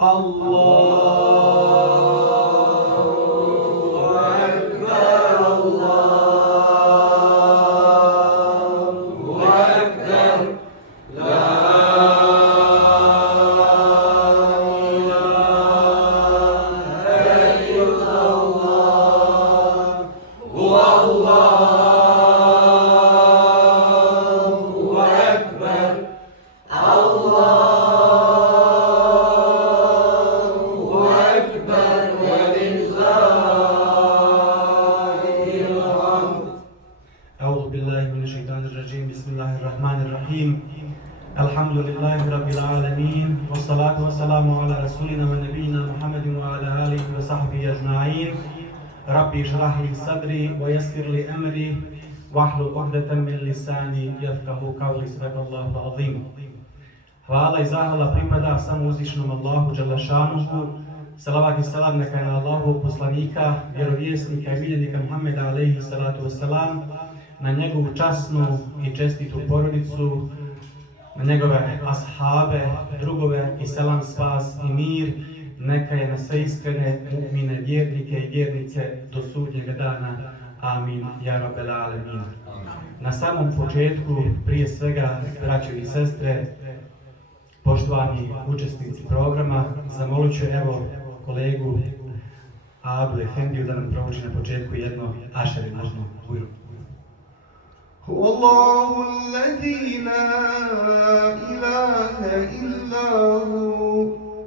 Allahu Ekber, Allahu Ekber, La ilahe illallah, Allahu Ekber, Allah. Bismillahirrahmanirrahim. Alhamdulillahi Rabbil alamin. Wassalatu wassalamu ala rasulina wa nabiyina Muhammadin wa ala alihi wa sahbihi ajma'in. Rabbi shrah li sadri wa yassir li amri wahlul uqdatan min lisani yafqahu qawli. Sadakallahu azim. Hvala i zahvala pripada samo uzvišenom Allahu dželle šanuhu. Salavat i salam neka na Allahu poslanika, vjerovjesnika i miljenika Muhammeda alejhi salatu vesselam, na njegovu časnu i čestitu porodicu, na njegove ashabe, drugove i selam, spas i mir, neka je na sve iskrene mu'mine, vjernike i vjernice do sudnjega dana. Amin. Ja rabbel alemin. Na samom početku, prije svega, braćo i sestre, poštovani učesnici programa, zamolit ću evo kolegu Adu Efendiju da nam prouči na početku jedno ašeri možno ujru. هو الله الذي لا إله إلا هو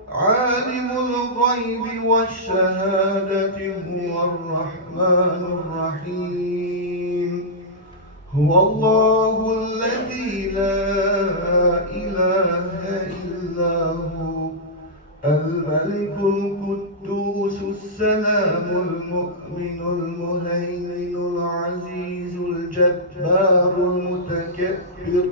عالم الغيب والشهادة هو الرحمن الرحيم هو الله الذي لا إله إلا هو الملك القدوس السلام المؤمن المهيمن العزيز الجبار المتكبر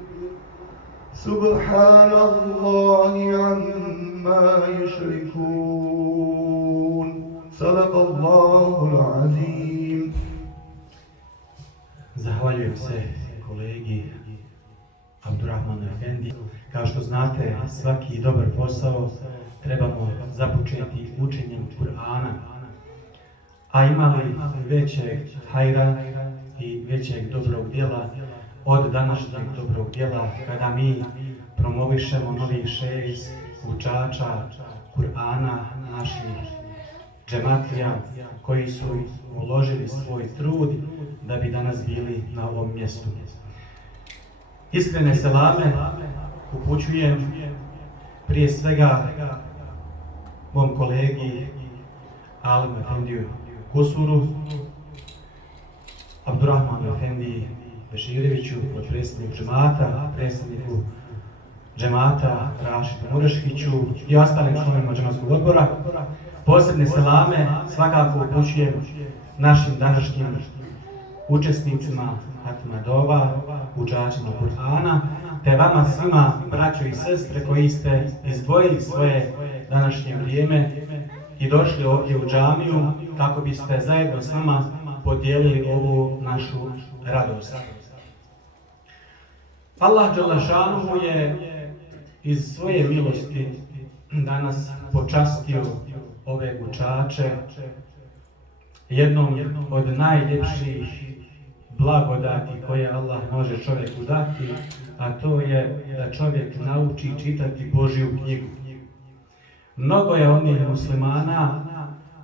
سبحان الله عما يشركون صدق الله العظيم. Zahvaljujem se kolegi Abdurrahmanu Efendi. Kao što znate, svaki dobar posao trebamo započeti učenjem Kur'ana. A ima li većeg hajra i većeg dobrog djela od današnjeg dobrog djela kada mi promovišemo novih 6 učača Kur'ana naših džematlija koji su uložili svoj trud da bi danas bili na ovom mjestu. Iskrene selame upućujem prije svega mom kolegi Alimu Efendiju Kusuru, Abdurrahmanu Efendiji Bešireviću, potpredsjedniku džemata, predsjedniku džemata Rašidu Mureškiću i ostalim članovima džematskog odbora. Posebne selame svakako upućujem našim današnjim učesnicima Hatima Dova, učačima Kur'ana, te vama svima, braćo i sestre, koji ste izdvojili svoje današnje vrijeme i došli ovdje u džamiju kako biste zajedno s nama podijelili ovu našu radost. Allah dželle šanuhu je iz svoje milosti danas počastio ove učače jednom od najljepših blagodati koje Allah može čovjeku dati, a to je da čovjek nauči čitati Božju knjigu. Mnogo je onih muslimana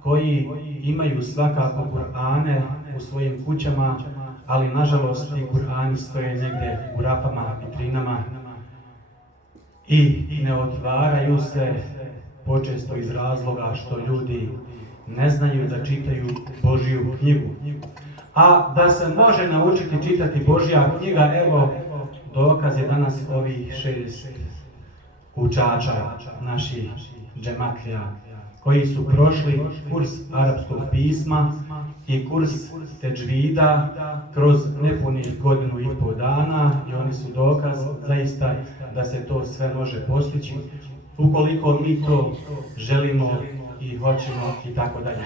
koji imaju svakako Kur'ane u svojim kućama, ali nažalost ti Kur'ani stoje negdje u rafama, vitrinama i ne otvaraju se počesto iz razloga što ljudi ne znaju da čitaju Božju knjigu. A da se može naučiti čitati Božja knjiga, evo dokaz je danas ovih 6 učača naših džematlija koji su prošli kurs arapskog pisma i kurs tedžvida kroz nepunih godinu i pol dana i oni su dokaz zaista da se to sve može postići ukoliko mi to želimo i hoćemo i tako dalje.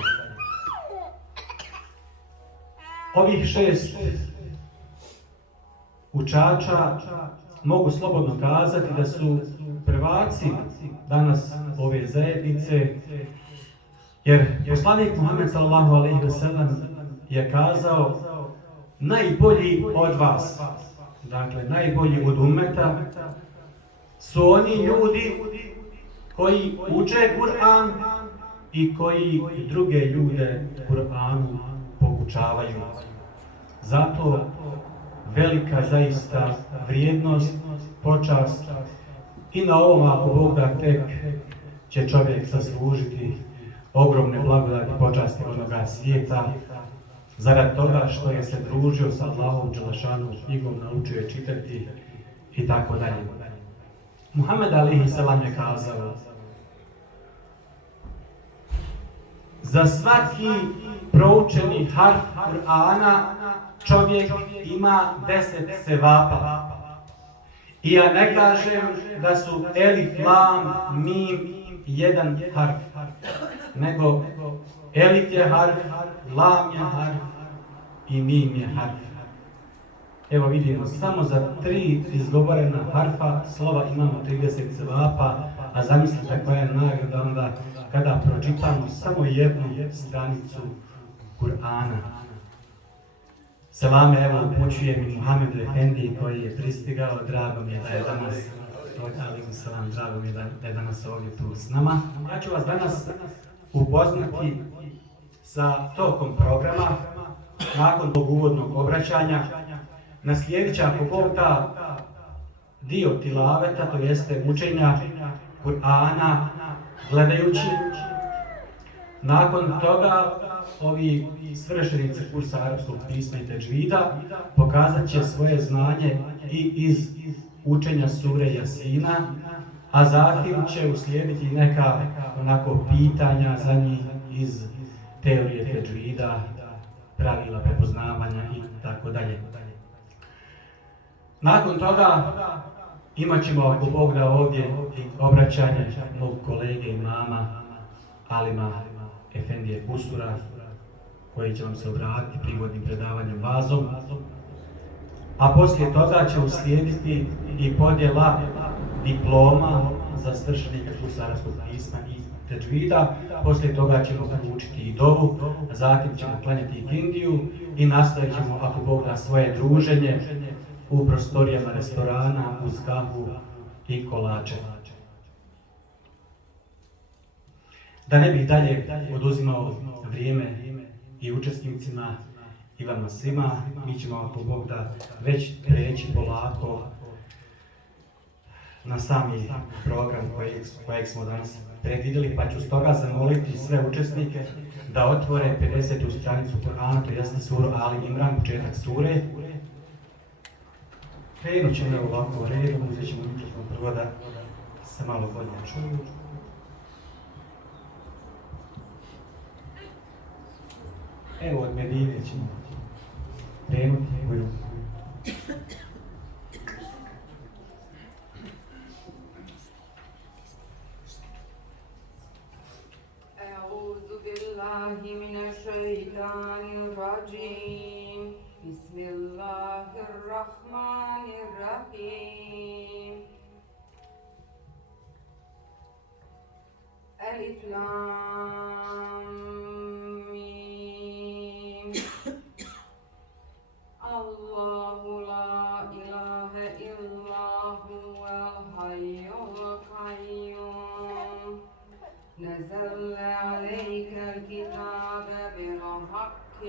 Ovih 6 učača mogu slobodno kazati da su prvaci danas ove zajednice, jer poslanik Muhammed sallallahu alejhi ve sellem je kazao najbolji od vas, dakle najbolji od ummeta su oni ljudi koji uče Kur'an i koji druge ljude Kur'anu poučavaju. Zato velika zaista vrijednost, počast i na ovom, ako Bog da, tek će čovjek zaslužiti ogromne blagodati počasti onoga svijeta, zarad toga što je se družio sa Allahom dželešanu knjigom, naučio je čitati i tako dalje. Muhammed alejhi selam je kazao: za svaki proučeni harf Kur'ana čovjek ima 10 sevapa. I ja ne kažem da su elif, lam, mim jedan harf, nego elif je harf, lam je harf i mim je harf. Evo vidimo, samo za 3 izgovorena harfa slova imamo 30 sevapa, a zamislite koja je nagrada onda kada pročitamo samo jednu stranicu Kur'ana. Selame evo upućujem i Muhammedu Efendiji koji je pristigao, drago mi je da je danas, drago mi je da je danas ovdje tu s nama. Ja ću vas danas upoznati sa tokom programa, nakon tog uvodnog obraćanja. Naslijedit će, ako Bog da, dio tilaveta, to jeste učenja Kur'ana gledajući. Nakon toga ovi svršenici kursa arapskog pisma i tedžvida pokazat će svoje znanje i iz učenja sure Jasina, a zatim će uslijediti neka onako pitanja za njih iz teorije tedžvida, pravila prepoznavanja i tako dalje. Nakon toga imat ćemo, ako Bog da, ovdje obraćanje mog kolege imama Alima Efendije Kusura, koji će vam se obratiti prigodnim predavanjem vazom. A poslije toga će uslijediti i podjela diploma za svršenika kursa arapskog pisma i tedžvida. Poslije toga ćemo proučiti i dovu, a zatim ćemo klanjati ikindiju i nastavit ćemo, ako Bog da, svoje druženje u prostorijama restorana uz kafu i kolače. Da ne bih dalje oduzimao vrijeme i učesnicima i vama svima, mi ćemo, ako Bog da, već preći polako na sami program kojeg smo danas predvidjeli, pa ću stoga zamoliti sve učesnike da otvore 50. stranicu Kur'ana, to jeste suru Ali Imran, početak sure. Krenut ćemo ovako redom, uzet ćemo mikrofon prvo da se malo bolje čuju. Evo od Medine ćemo krenuti. أعوذ بالله من الشيطان الرجيم بسم الله الرحمن الرحيم ألف لام ميم الله لا إله إلا هو الحي القيوم نزل عليك الكتاب بالحق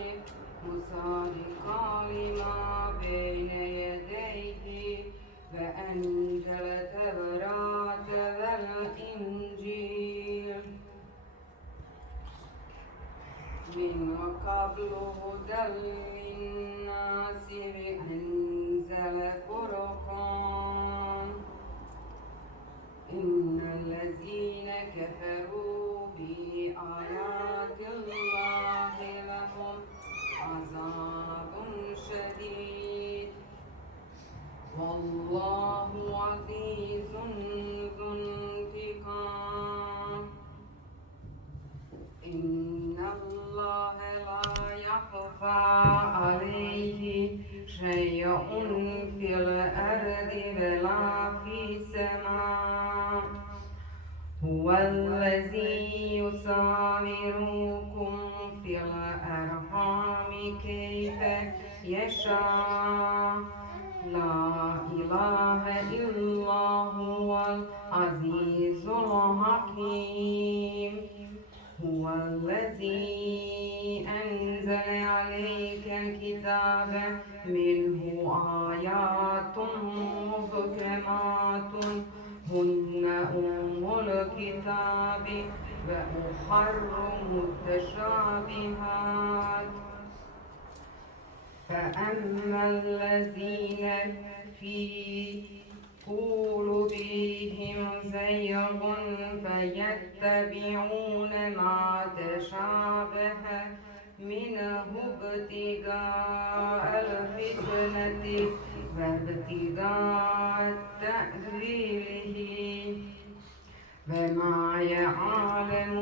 مصدقا لما بين يديه وأنزل التوراة والإنجيل من قبل هدى للناس وأنزل الفرقان إن الذين كفروا بآيات الله لهم عذاب شديد والله عزيز ذو انتقام إن الله لا يخفى عليه شيء في الأرض في السماء هو الذي يصوركم في الأرحام كيف يشاء لا إله إلا هو العزيز الحكيم هو الذي أنزل عليك الكتاب منه آيات محكمات هن أم الكتاب وأخر متشابهات فأما الذين في قلوبهم زيغ فيتبعون ما تشابه منه ابتغاء الفتنة وابتغاء تأويله وما يعلم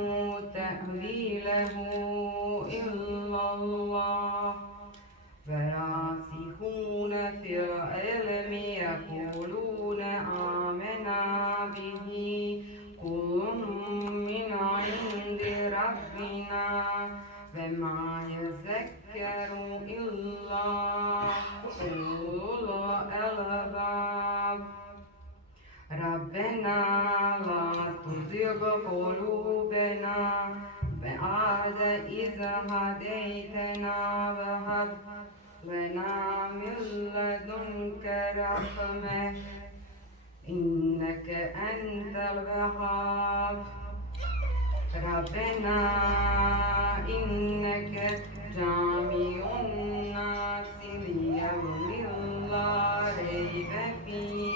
تأويله إلا الله والراسخون في العلم يقولون آمنا به كل من عند ربنا وما يذكر إلا أولو الألباب ربنا لا تزغ قلوبنا بعد إذ هديتنا وهب لنا من لدنك رحمة إنك أنت الوهاب ربنا إنك جامع الناس ليوم لا ريب فيه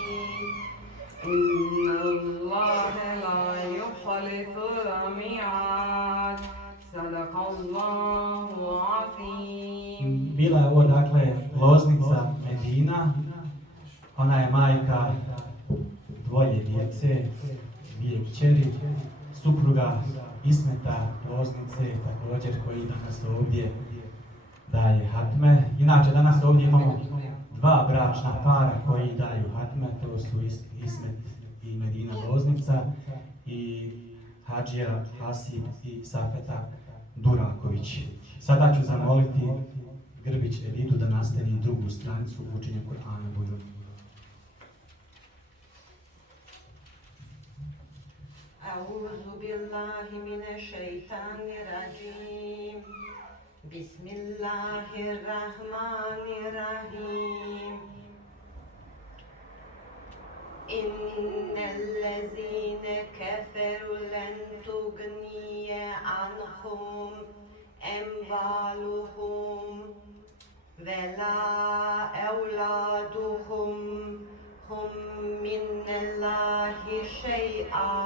إن الله لا يخلف الميعاد صدق الله العظيم. Bila je ovo dakle Loznica Medina, ona je majka dvoje djece, dvije kćeri, supruga Ismeta Loznice također koji danas ovdje daje hatme. Inače danas ovdje imamo dva bračna para koji daju hatme, to su Ismet i Medina Loznica i Hadžija Hasib i Safeta Duraković. Sada ću zamoliti Grbić Editu da nastavi drugu stranicu učenja Kur'ana Budu. أعوذ بالله من الشيطان الرجيم بسم الله الرحمن الرحيم إن الذين كفروا لن تغني عنهم أموالهم ولا أولادهم هم من الله شيئا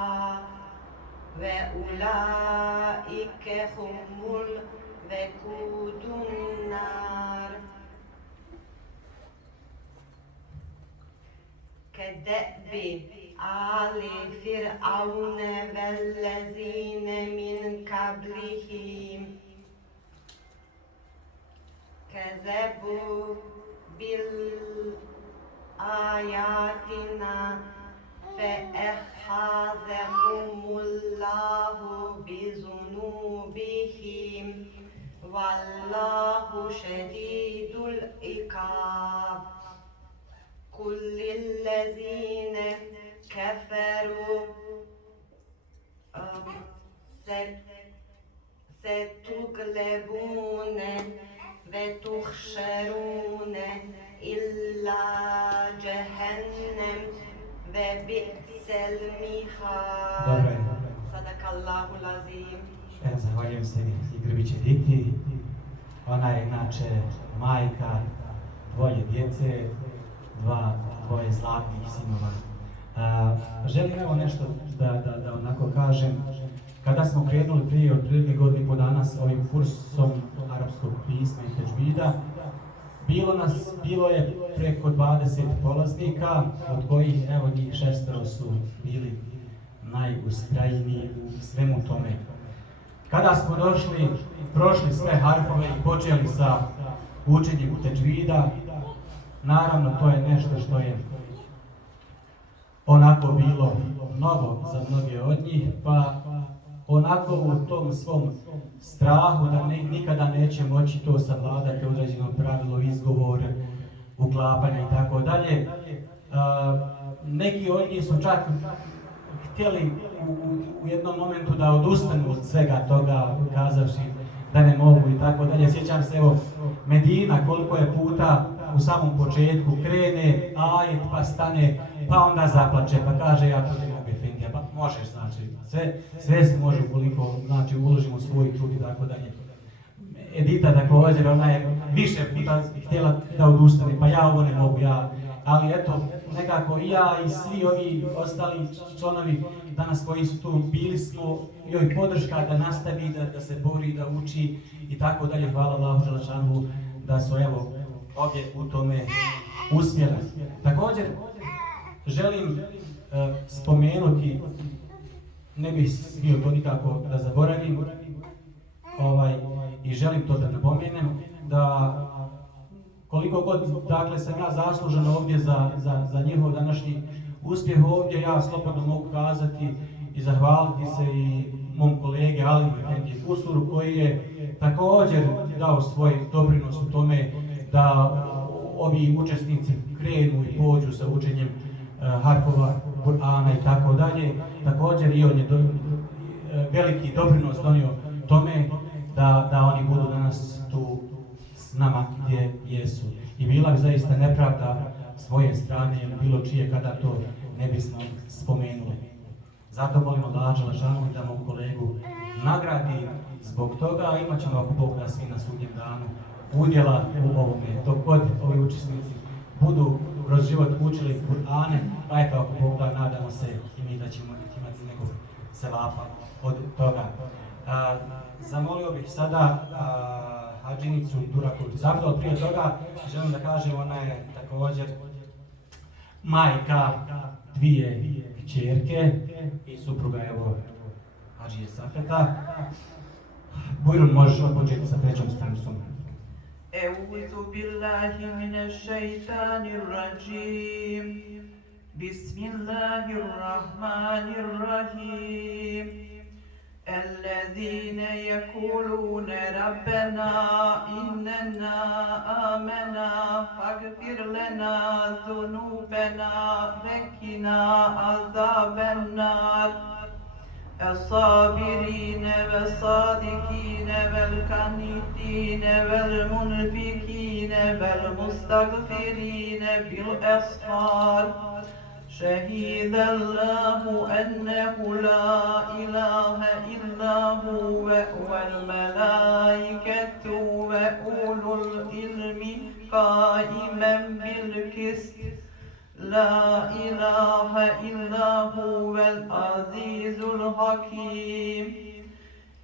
وأولئك هم الوقود النار كدأب آل فرعون والذين من قبلهم كذبوا بالآياتنا فأخذهم الله بذنوبهم والله شديد العقاب كل الذين كفروا ستغلبون وتحشرون إلا جهنم وبئس المهاد صدق الله العظيم. Zahvaljujem se i Grbić Editi. Ona je inače majka dvoje djece, dvoje zlatnih sinova. Želim evo nešto da onako kažem. Kada smo krenuli prije otprilike godinu i po dana s ovim kursom arapskog pisma i teđvida, bilo je preko 20 polaznika, od kojih evo njih 6 su bili najustrajniji u svemu tome. Kada smo prošli sve harfove i počeli sa učenjem teđvida, naravno to je nešto što je onako bilo novo za mnoge od njih, pa onako u tom svom strahu da nikada neće moći to savladati, određeno pravilo, izgovor, uklapanja i tako dalje. Neki od njih su čak htjeli u jednom momentu da odustanu od svega toga, kazavši da ne mogu i tako dalje. Sjećam se, evo, Medina koliko je puta u samom početku krene ajet pa stane, pa onda zaplače, pa kaže ja to ne mogu efendija, pa možeš, znači, sve se može ukoliko, znači, uložimo svoj trud i tako dalje. Edita također, ona je više puta htjela da odustane, pa ja ovo ne mogu, ali eto, nekako i ja i svi ovi ostali članovi danas koji su tu bili smo joj podrška da nastavi, da se bori, da uči i tako dalje. Hvala Allahu dželešanu da su evo ovdje u tome uspjeli. Također želim spomenuti, ne bih smio to nikako da zaboravim, i želim to da napomenem, da koliko god dakle sam ja zaslužen ovdje za njihov današnji uspjeh ovdje, ja slobodno mogu kazati i zahvaliti se i mom kolege Alimu Efendiji Kusuru koji je također dao svoj doprinos u tome da ovi učesnici krenu i pođu sa učenjem harfova, Kur'ana i tako dalje. Također i on je veliki doprinos donio tome da oni budu danas tu s nama gdje jesu. I bila bi zaista nepravda s moje strane ili bilo čije kada to ne bismo spomenuli. Zato molim Allaha dželešanu da mog kolegu nagradi zbog toga, a imat ćemo ako Bog da svi na sudnjem danu udjela u ovome. Dok god ovi učesnici budu kroz život učili Kur'ane, pa eto ako Bog da nadamo se i mi da ćemo imati nekog sevapa od toga. Zamolio bih sada Hadžinicu Durakul Zavdo, prije toga želim da kažem, ona je također majka dvije kćerke i supruga evo Hadžije Safeta. Bujrun, možeš početi sa trećom stranicom. E'udhu billahi minash shaitanir rajim. Bismillahirrahmanirrahim. الذين يقولون ربنا إننا آمنا فاغفر لنا ذنوبنا وقنا عذاب النار الصابرين والصادقين والقانتين والمنفقين والمستغفرين بالأسحار شهد الله أنه لا إله إلا هو والملائكة وأولو العلم قائما بالقسط لا إله إلا هو العزيز الحكيم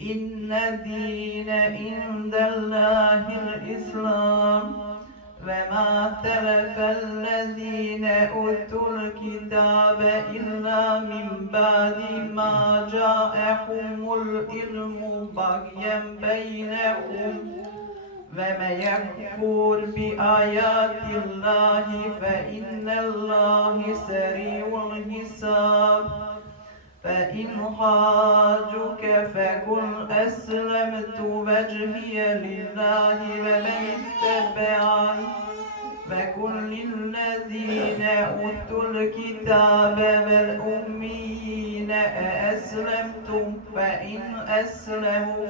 إن الدين عند الله الإسلام وما اختلف الذين أوتوا الكتاب إلا من بعد ما جاءهم العلم بغيا بينهم ومن يكفر بآيات الله فإن الله سريع الحساب فإن حاجوك فقل أسلمت وجهي لله ومن اتبعني وقل للذين أوتوا الكتاب والأميين أأسلمتم فإن أسلموا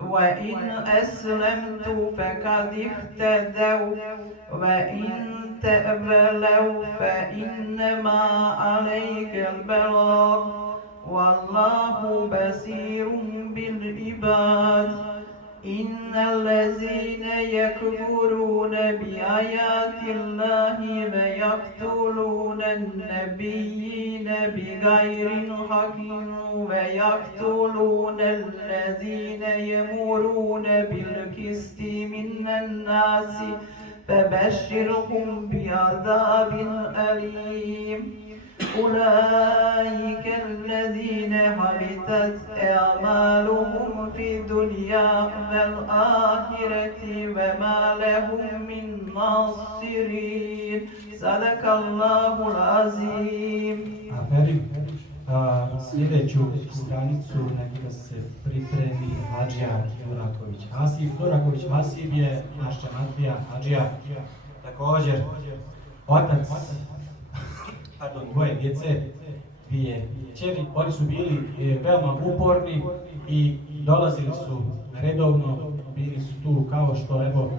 وإن أسلمتم فقد اهتدوا وإن تأولوا فإنما عليك البلاغ والله بصير بالعباد إن الذين يكفرون بآيات الله ويقتلون النبيين بغير حق ويقتلون الذين يأمرون بالقسط من الناس فبشرهم بعذاب أليم أولئك الذين حبطت أعمالهم في الدنيا والآخرة وما لهم من ناصرين صدق الله العظيم. Sljedeću stranicu neka se pripremi Hadžija Duraković Hasib. Duraković Hasib je naš čamatlija Hadžija, također otac dvoje djece, dvije kćeri. Oni su bili veoma uporni i dolazili su redovno, bili su tu kao što evo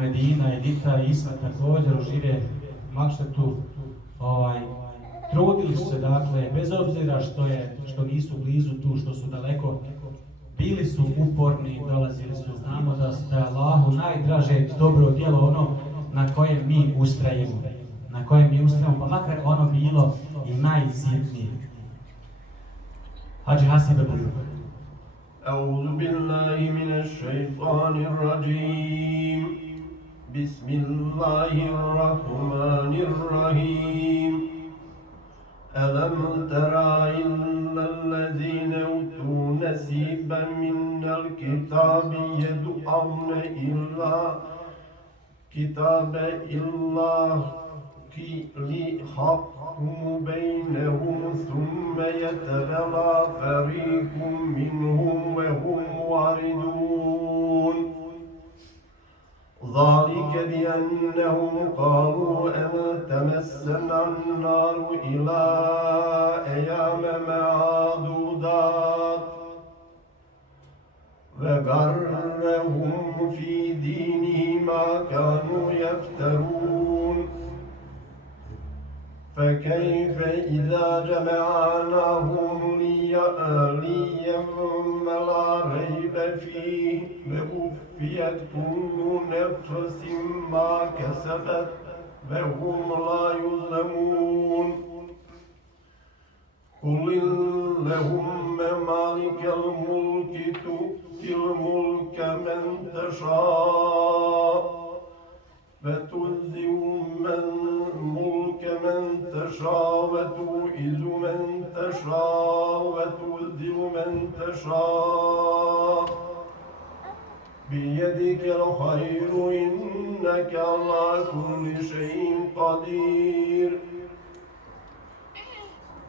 Medina, Edita i Isma također žive Makštatu. Trudili su se, dakle, bez obzira što nisu blizu tu, što su daleko, bili su uporni, dolazili su. Znamo da je Allahu najdraže dobro djelo ono na kojem mi ustrajemo, pa makar ono bilo i najsitnije. Hadži Hasib Bujur. أعوذ بالله من الشيطان الرجيم بسم الله الرحمن الرحيم ألم تر إلا الذين أوتوا نصيبا من الكتاب يدعون إلى كتاب الله ليحكم بينهم ثم يتولى فريق منهم وهم معرضون ذلك بأنهم قالوا أما تمسنا النار إلى أيام معدودات وغرهم في دينهم ما كانوا يفترون فكيف إذا جمعناهم ليوم لا ريب فيه ووفيت كل نفس ما كسبت وهم لا يظلمون قل اللهم مالك الملك تؤتي الملك من تشاء وتعز الملك من تشاء وتعز من تشاء وتذل من تشاء بيدك الخير إنك على كل شيء قدير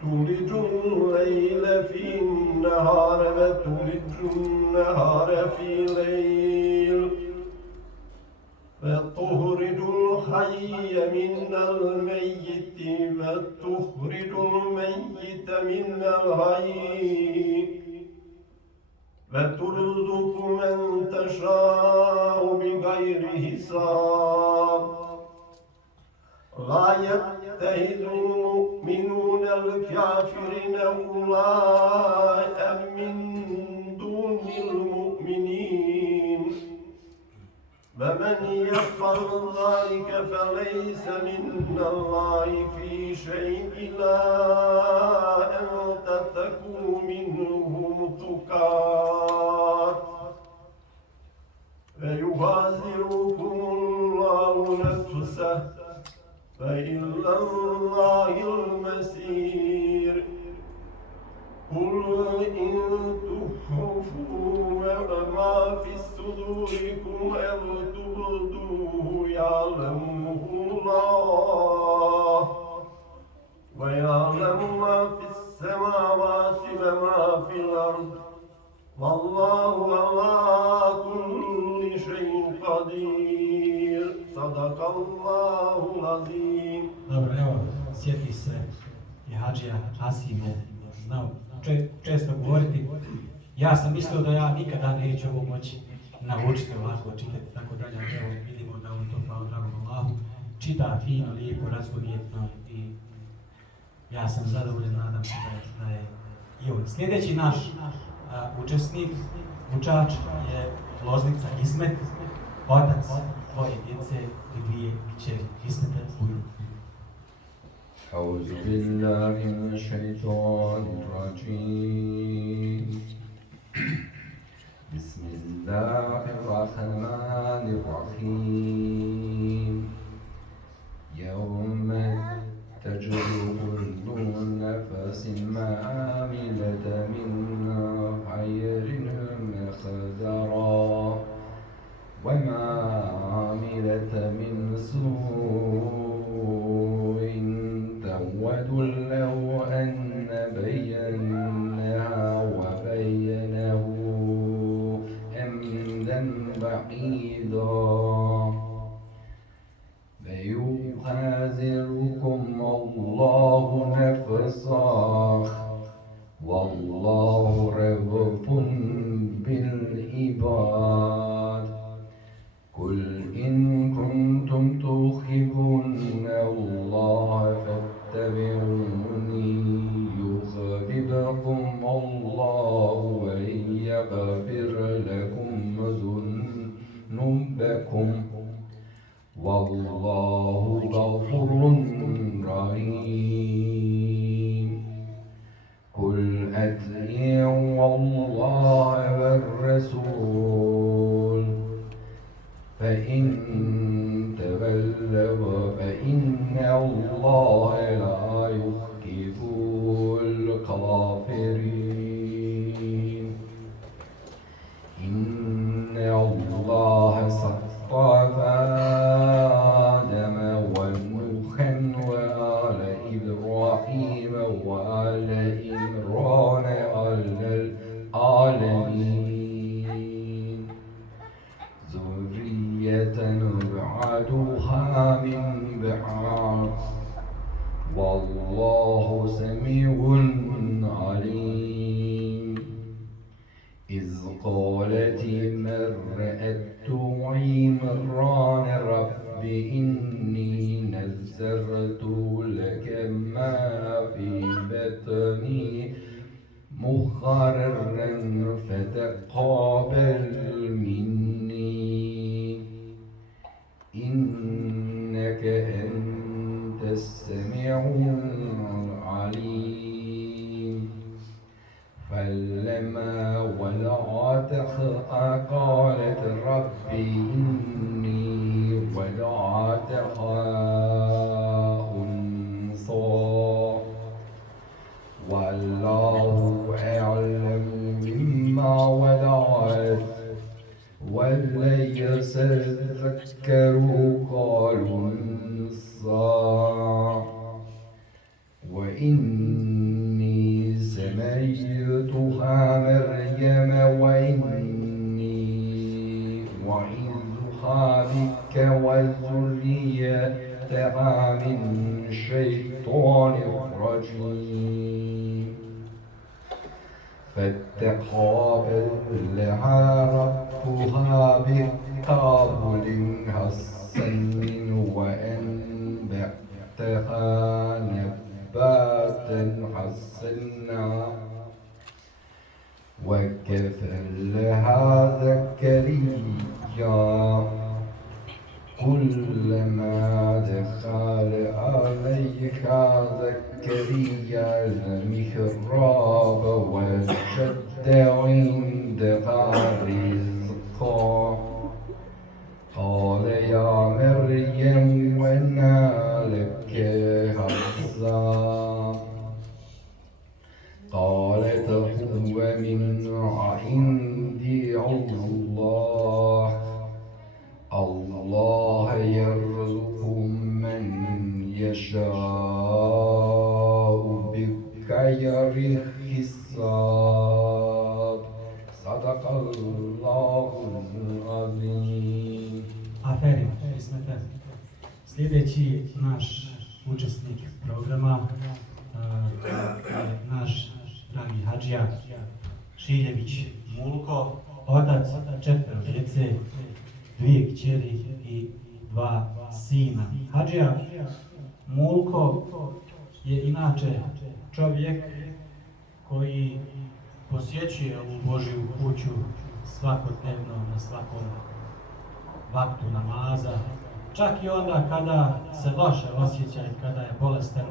تولج الليل في النهار وتولج النهار في الليل وتخرج الحي من الميت وتخرج الميت من الحي وترزق من تشاء بغير حساب لا يتخذ المؤمنون الكافرين أولئك من دون المؤمنين ومن يفعل ذلك فليس من الله في شيء إلا أن تتقوا منهم تقات ويحذركم الله نفسه فإلى الله المسير قل إن تخفوا ما في صدوركم أو تبدوه يعلمه الله ويعلم ما في السماوات وما في الأرض والله على كل شيء قدير صدق الله العظيم. Dobro, evo, sjeti se i Hadžija Hasib je znao često govoriti. Ja sam mislio da ja nikada neću ovo moći naučiti ovako čitati, tako dalje. Evo, vidimo da on to hvala dragom Allahu čita fino, lijepo, razgovjetno i ja sam zadovoljan, nadam se da je i on. Sljedeći naš učesnik, učač je Loznica Ismet, otac dvoje djece i dvije kćeri. Ismet Bujur. أعوذ بالله من الشيطان الرجيم بسم الله الرحمن الرحيم يوم تجد كل نفس ما عملت من خير مقدرا وما عملت من سوء الأنعام والله سميع عليم. إذ قالت امرأة عمران رب إني نذرت لك ما في بطني محررا فتقبل مني إنك أنت السميع العليم. فلما ولعتها قالت رب إني ولعتها أنثى والله أعلم مما ولعت وليس الذكر كالأنثى وإني سميتها مريم وإني أعيذها بك وذريتها من الشيطان الرجيم. فاتقبلها ربها بقبول حسن وأنبتها نباتا حسنا وكفلها زكريا كلما دخل عليها زكريا المحراب وجد عندها رزقا قال يا مريم وأنى لك هذا قالت هو من عند الله يرزق من يشاء بغير حساب. صدق الله العظيم. Aferi, Ismete. Sljedeći naš učesnik programa je naš dragi Hadžija Šiljević Mulko, otac 4 djece, 2 kćeri i 2 sina. Hadžija Mulko je inače čovjek koji posjećuje ovu Božju kuću svakodnevno na svakom vaktu namaza. Čak i onda kada se loše osjeća i kada je bolestan,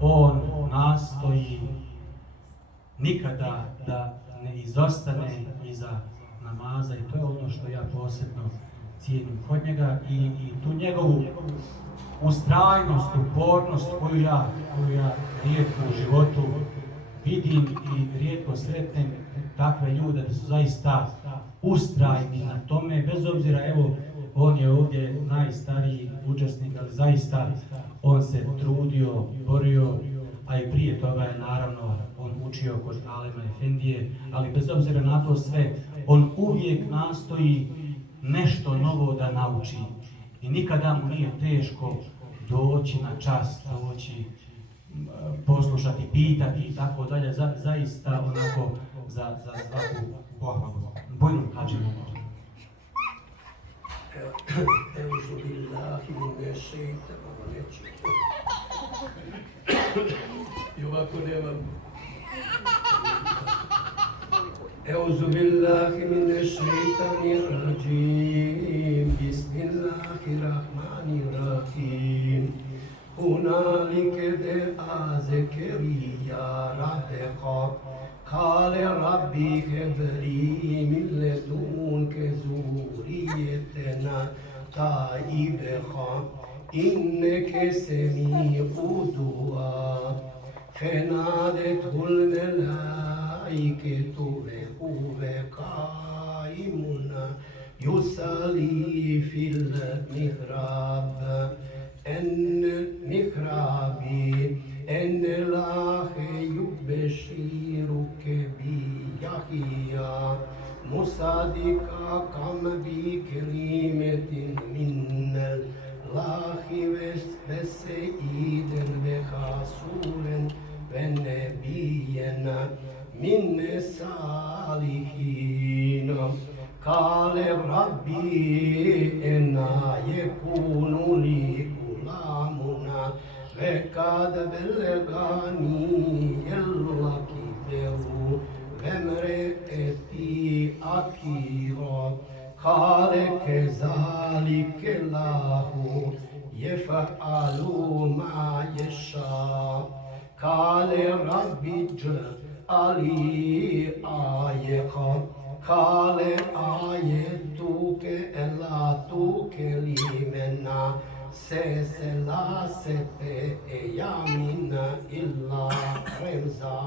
on nastoji nikada da ne izostane iza namaza i to je ono što ja posebno cijenim kod njega i tu njegovu ustrajnost, upornost koju ja rijetko u životu vidim i rijetko sretnem takve ljude da su zaista ustrajni na tome, bez obzira, evo, on je ovdje najstariji učesnik, ali zaista on se trudio, borio, a i prije toga je naravno on učio kod Alema Efendije, ali bez obzira na to sve, on uvijek nastoji nešto novo da nauči i nikada mu nije teško doći na čas, doći, poslušati, pitati i tako dalje, zaista onako za svaku pohvalu. Bojno Hadžiju. أعوذ بالله من الشيطان الرجيم. أعوذ بالله من الشيطان الرجيم. بسم الله الرحمن الرحيم. هنالك دعا زكريا ربه قال ربي هب لي من لدنك ذرية طيبة إنك سميع الدعاء. فنادته الملائكة وهو قائم يصلي في المحراب أن الله يبشرك بيحيى مصدقا بكلمة من الله سيدا وحسولا ونبينا من الصالحين قال ربي إنا يكون لي غلامنا وقد بلغني الكبر وامرأتي عقيرا قال كذلك الله يفعل ما يشاء قال رب اجعل لي آية قال آيتك ألا تكلم الناس ثلاثة أيام إلا رمزا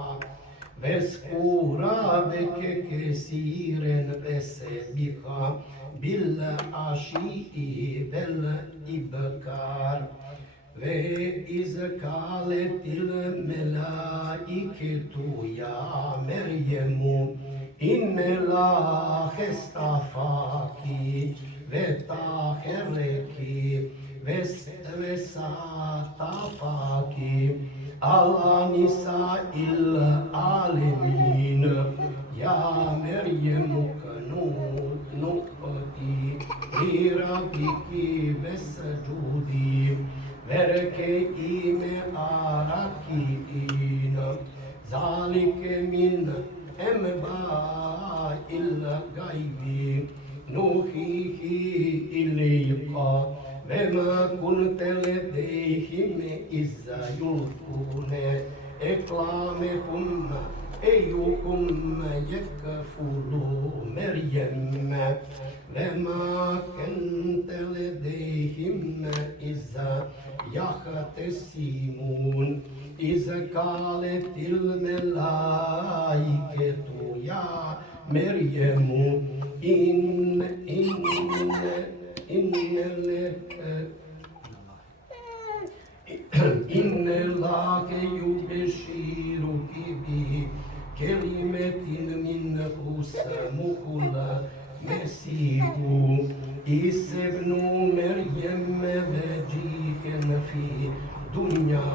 واذكر ربك كثيرا وسبحا بالعشي والإبكار وإذ قالت الملائكة يا مريم إن الله اصطفاك وطهرك واصطفاك على نساء العالمين يا مريم قنوتي لربك واسجدي واركعي مع الراكعين ذلك من أنباء الغيب نوحيه إليك وما كنت لديهم إذ يلقون أقلامهم أيكم يكفل مريم وما كنت لديهم إذ يختصمون إذ قالت الملائكة يا مريم إن الله يبشرك بكلمة منه اسمه المسيح عيسى ابن مريم وجيها في الدنيا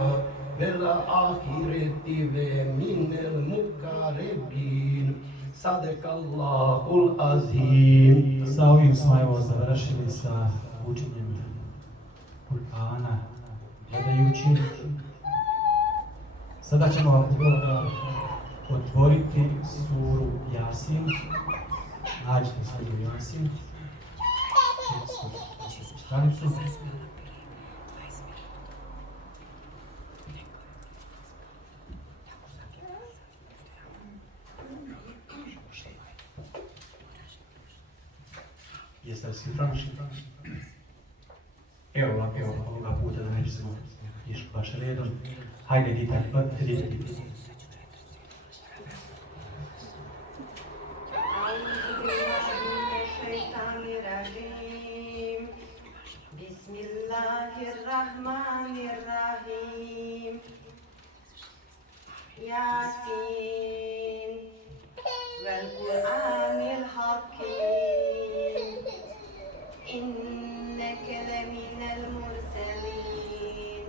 والآخرة ومن المقربين صدق الله العظيم. Sa ovim smo evo završili sa učenjem Kur'ana, gledajući. Sada ćemo otvoriti suru Jasin. Nađite suru Jasin. 400 stranicu. Jeste li svi pronašli? Evo ovako, ovoga puta da nećemo išli baš redom. Hajde, dite. Bismillahirrahmanirrahim. Yasin vel Kur'anil Hakim. İnneke leminel murselin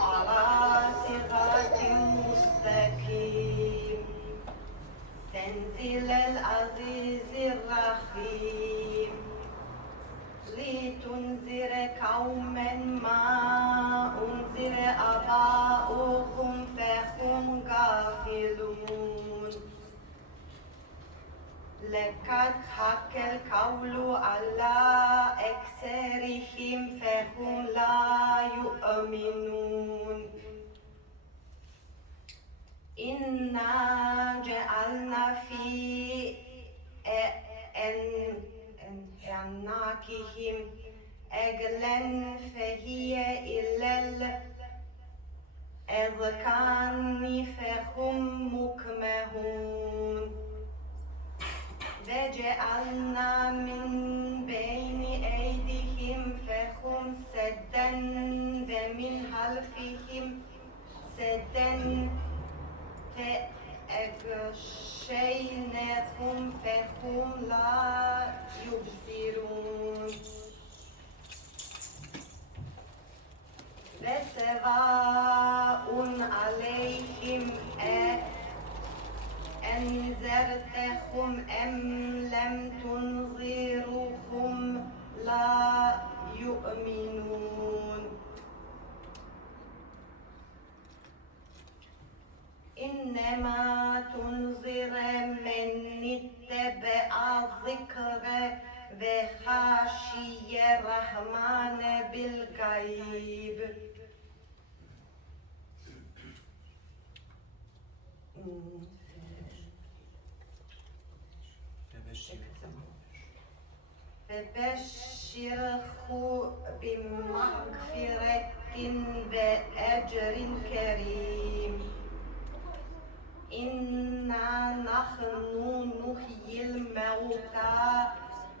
ala siratin mustakim. Tenzilel azizir rahim. لتنذر قوما ما أنذر آباؤهم فهم غافلون لقد حق القول على أكثرهم فهم لا يؤمنون إنا جعلنا في أعناقهم أغلا فهي إلى الأذقان فهم مقمحون وجعلنا من بين أيديهم فهم سدا ومن خلفهم سدا فأغشيناهم فهم لا يبصرون وسواء عليهم أنذرتهم أم لم تنذرهم لا يؤمنون إنما تنذر من اتبع الذكر وخشي الرحمن بالغيب فبشره بمغفرة وأجر كريم إنا نحن نحيي الموتى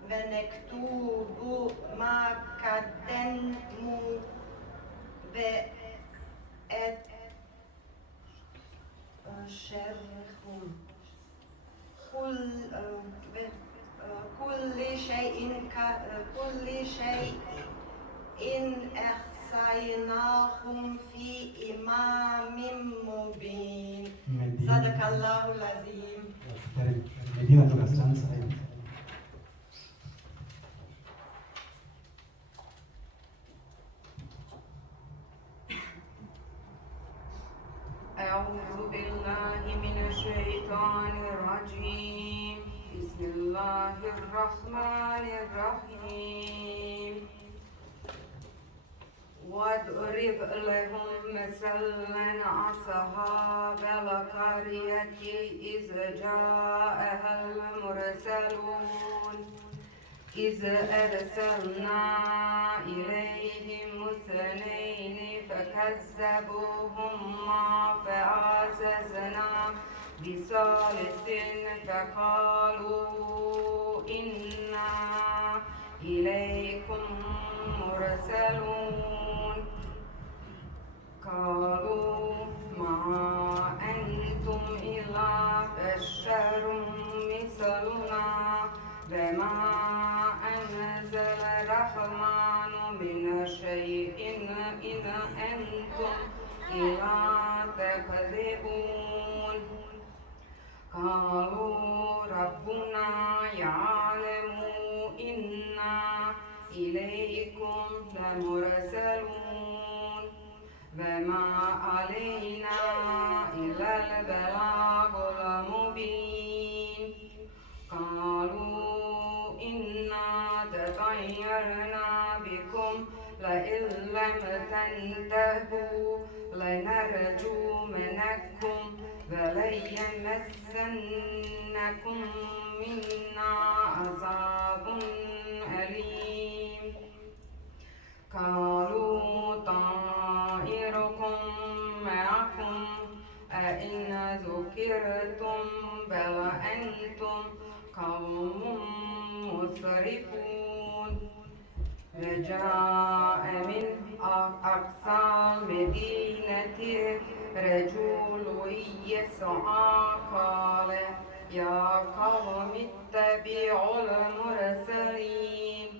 ونكتب ما قدموا وأشرهم كل شيء أحصيناهم في إمام مبين صدق الله العظيم. Medina druga stranica. أعوذ بالله من الشيطان الرجيم. بسم الله الرحمن الرحيم. واضرب لهم مثلا أصحاب القرية إذ جاءها المرسلون إذ أرسلنا إليهم اثنين فكذبوهما فعززنا بثالث فقالوا إنا إليكم مرسلون قالوا ما أنتم إلا بشر مثلنا وما أنزل الرحمن من شيء إن أنتم إلا تكذبون قالوا ربنا يعلم إنا إليكم لمرسلون وما علينا إلا البلاغ المبين قالوا إنا تطيرنا بكم لئن لم تنتهوا لنرجمنكم وليمسنكم منا عذاب أليم قالوا طائركم معكم أئن ذكرتم بل أنتم قوم مسرفون وجاء من أقصى المدينة رجل يسعى قال يا قوم اتبعوا المرسلين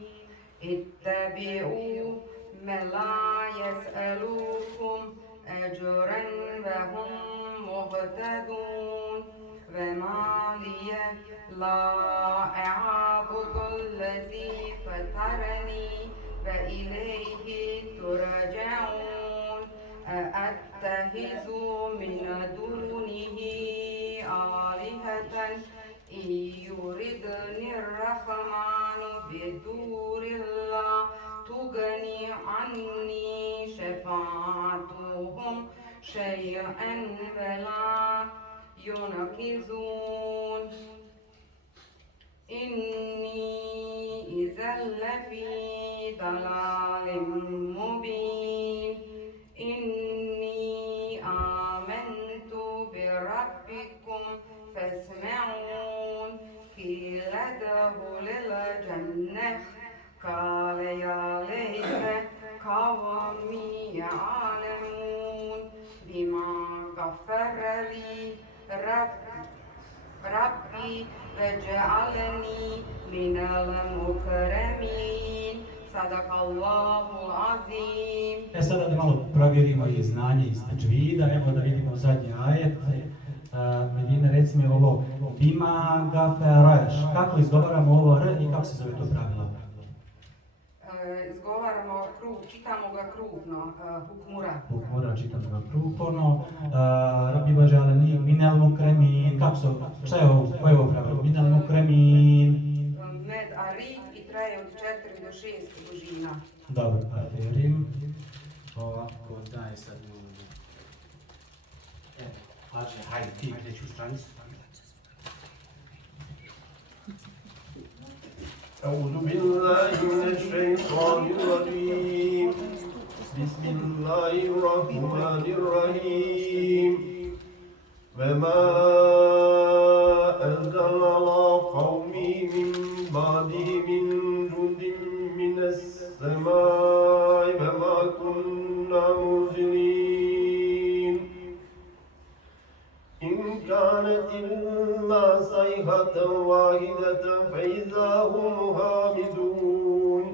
اتبعوا من لا يسألوكم أجرا وهم مهتدون وما لي لا أعبد الذي فطرني وإليه ترجعون أأتخذ من دونه آلهة إن يردني الرحمن بدور لا تغني عني شفاعتهم شيئا ولا ينقذون إني إذا لفي ضلال مبين إني آمنت بربكم فاسمعون قيل ادخل الجنة قال يا ليت قومي يعلمون بما غفر لي ربي وجعلني من المكرمين Sadakallahul azim. Sada da malo provjerimo i znanje iz teđvida, evo da vidimo zadnji ajet. Medina, reci mi ovo bima gafereš. Kako izgovaramo ovo R i kako se zove to pravilo? Izgovaramo krug, čitamo ga krugno, hukmura. Hukmura, čitamo ga krugno. Rabbi Bažaleni, minel mukremin. Kako se, šta je ovo, koje je ovo pravilo? Minel mukremin. Med arid i traje od 4 do 6 dužina. Dobro, aferim. Ovako, daj sad mogu. Evo, Hađe, hajde, ti treću stranicu. أعوذ بالله من الشيطان الرجيم بسم الله الرحمن الرحيم وما أنزل على قومه من بعده من جند من السماء وما كنا منزلين إن كانت إلا صيحة واحدة فإذا هم هامدون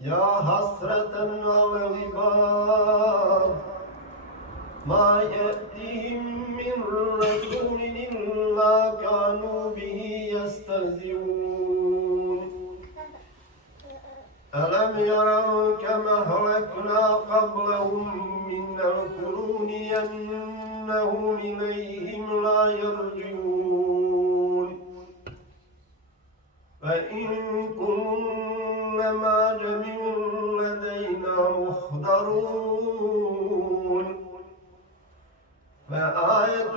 يا حسرة على العباد ما يأتيهم من رسول إلا كانوا به يستهزئون ألم يروا كما أهلكنا قبلهم من القرون أنهم إليهم لا يرجعون فإن كلما جميع لدينا محضرون فآية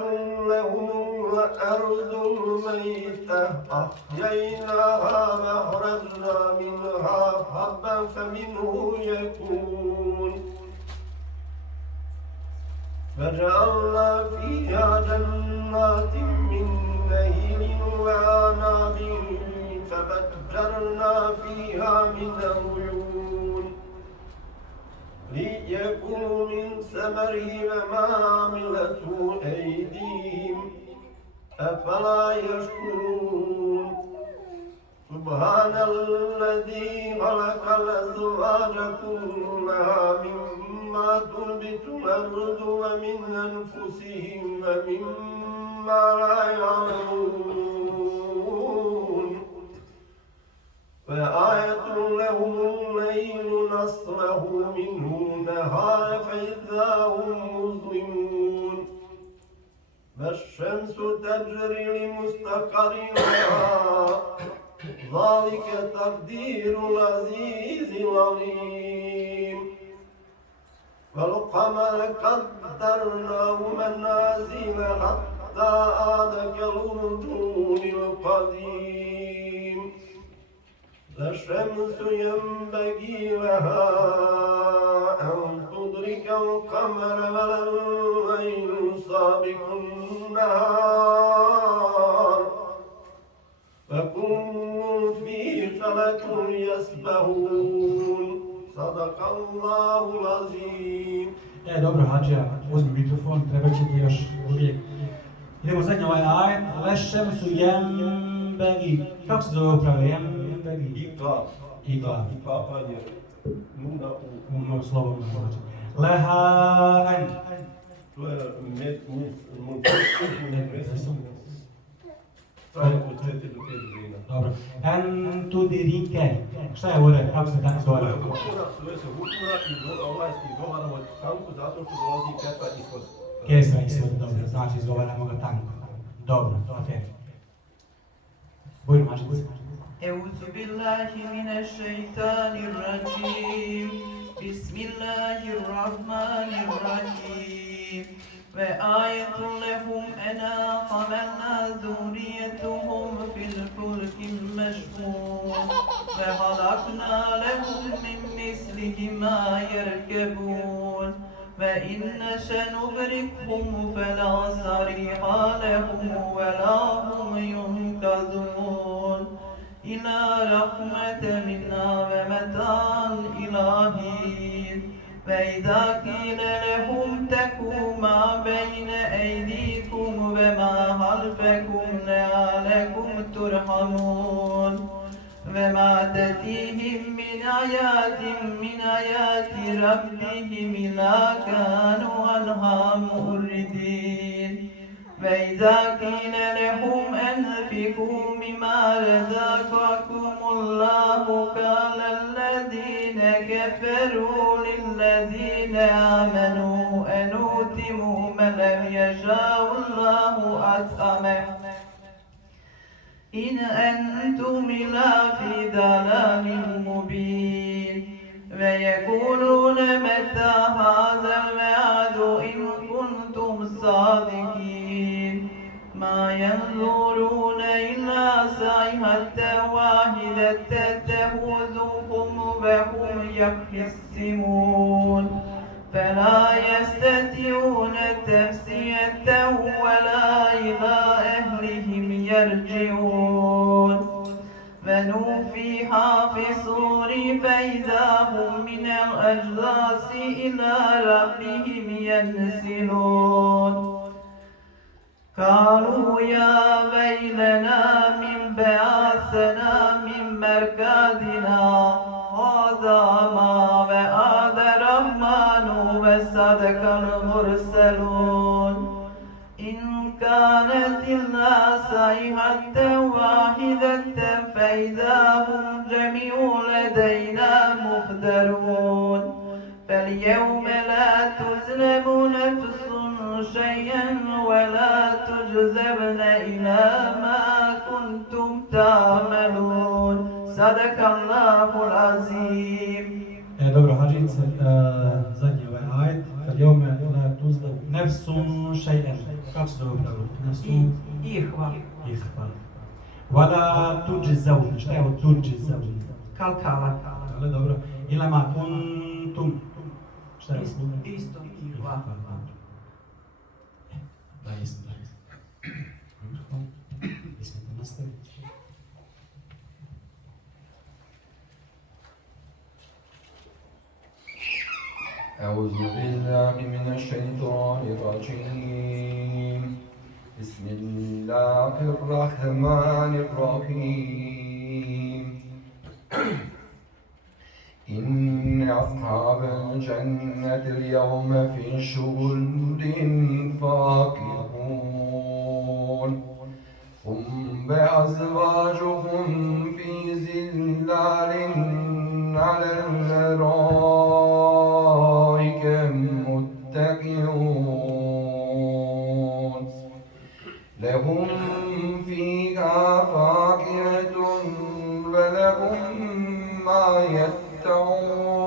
لهم الأرض الميتة أحييناها وأخرجنا منها حبا فمنه يكون فجعلنا فيها جنات من نخيل وأعناب ففجرنا فيها من العيون ليأكلوا من ثمره وما عملته أيديهم أفلا يشكرون سبحان الذي خلق الأزواج كلها مما تنبت الأرض ومن أنفسهم ومما لا يعلمون فآية لهم الليل نصله منه نهار فإذا هم مظلمون والشمس تجري لمستقر لها ذلك تقدير العزيز العليم والقمر قدرناه منازل حتى عاد كالعرجون القديم لا الشمس ينبغي لها أن تدرك القمر ولا الليل سابق النهار فكل في فلك يسبحون صدق الله العظيم. Dobro, Hadžija, uzmi mikrofon, treba će ti još uvijek. Idemo zadnji ovaj ajet. Lešem su jembegi. Kako se zove upravo? Jembegi? Igla. I papanje nuna u Uno slovo znači. Lehaen. to je Dobro. En tudirike. Šta je ovdje? Kako se tako zove? Zove se hukura i izgovaramo tanku zato što dolazi kesra ispod. Kesra ispod, dobro. Znači izgovaramo ga tanko. Dobro, okej. Bujno mažice. أعوذ بالله من الشيطان الرجيم بسم الله الرحمن الرحيم وآية لهم أنا حملنا ذريتهم في الفلك المشحون وخلقنا لهم من مثله ما يركبون وإن نشأ نغرقهم فلا صريخ لهم ولا هم ينقذون إلى رحمة منا ومتاع إلى حين فإذا قيل لهم اتقوا ما بين أيديكم وما خلفكم لعلكم ترحمون وما تأتيهم من آيات ربهم إلا كانوا عنها مؤردين وإذا قيل لهم أنفقوا مما رزقكم الله قال الذين كفروا للذين آمنوا أنؤتوا ما لم يشاء الله أطعمه إن أنتم إلا في ضلال مبين ويقولون متى هذا الوعد إن كنتم صادقين ما ينظرون إلا صيحة واحدة تأخذهم وهم يخصمون فلا يستطيعون تفسية ولا إلى أهلهم يرجعون ونفخ في الصور فإذا هم من الأجداث إلى ربهم ينسلون قالوا يا ويلنا من بعثنا من مركزنا هذا ما وعد الرحمن وصدق المرسلون إن كانت إلا صيحة واحدة فإذا هم جميع لدينا محضرون فاليوم لا تظلم نفس شيئا ولا تجزون إلى ما كنتم تعملون صدق الله العظيم. Dobro, Hadžice, zadnji ovaj ajet. فاليوم لا تظلم نفس شيئا. Kako se zove pravo? Ihva. ولا تجزون. Šta je ovo tuđizavun? Kalkala. Ali dobro. Ila ma kuntum. Šta je ovo? Isto. Ihva. Da, jesam. Jesmo to nastaviti. أعوذ بالله من الشيطان الرجيم بسم الله الرحمن الرحيم إن أصحاب الجنة اليوم في شغل فاكهون هم بأزواجهم في ظلال على الأرائك متكئون لهم فيها فاكهة ولهم ما يدعون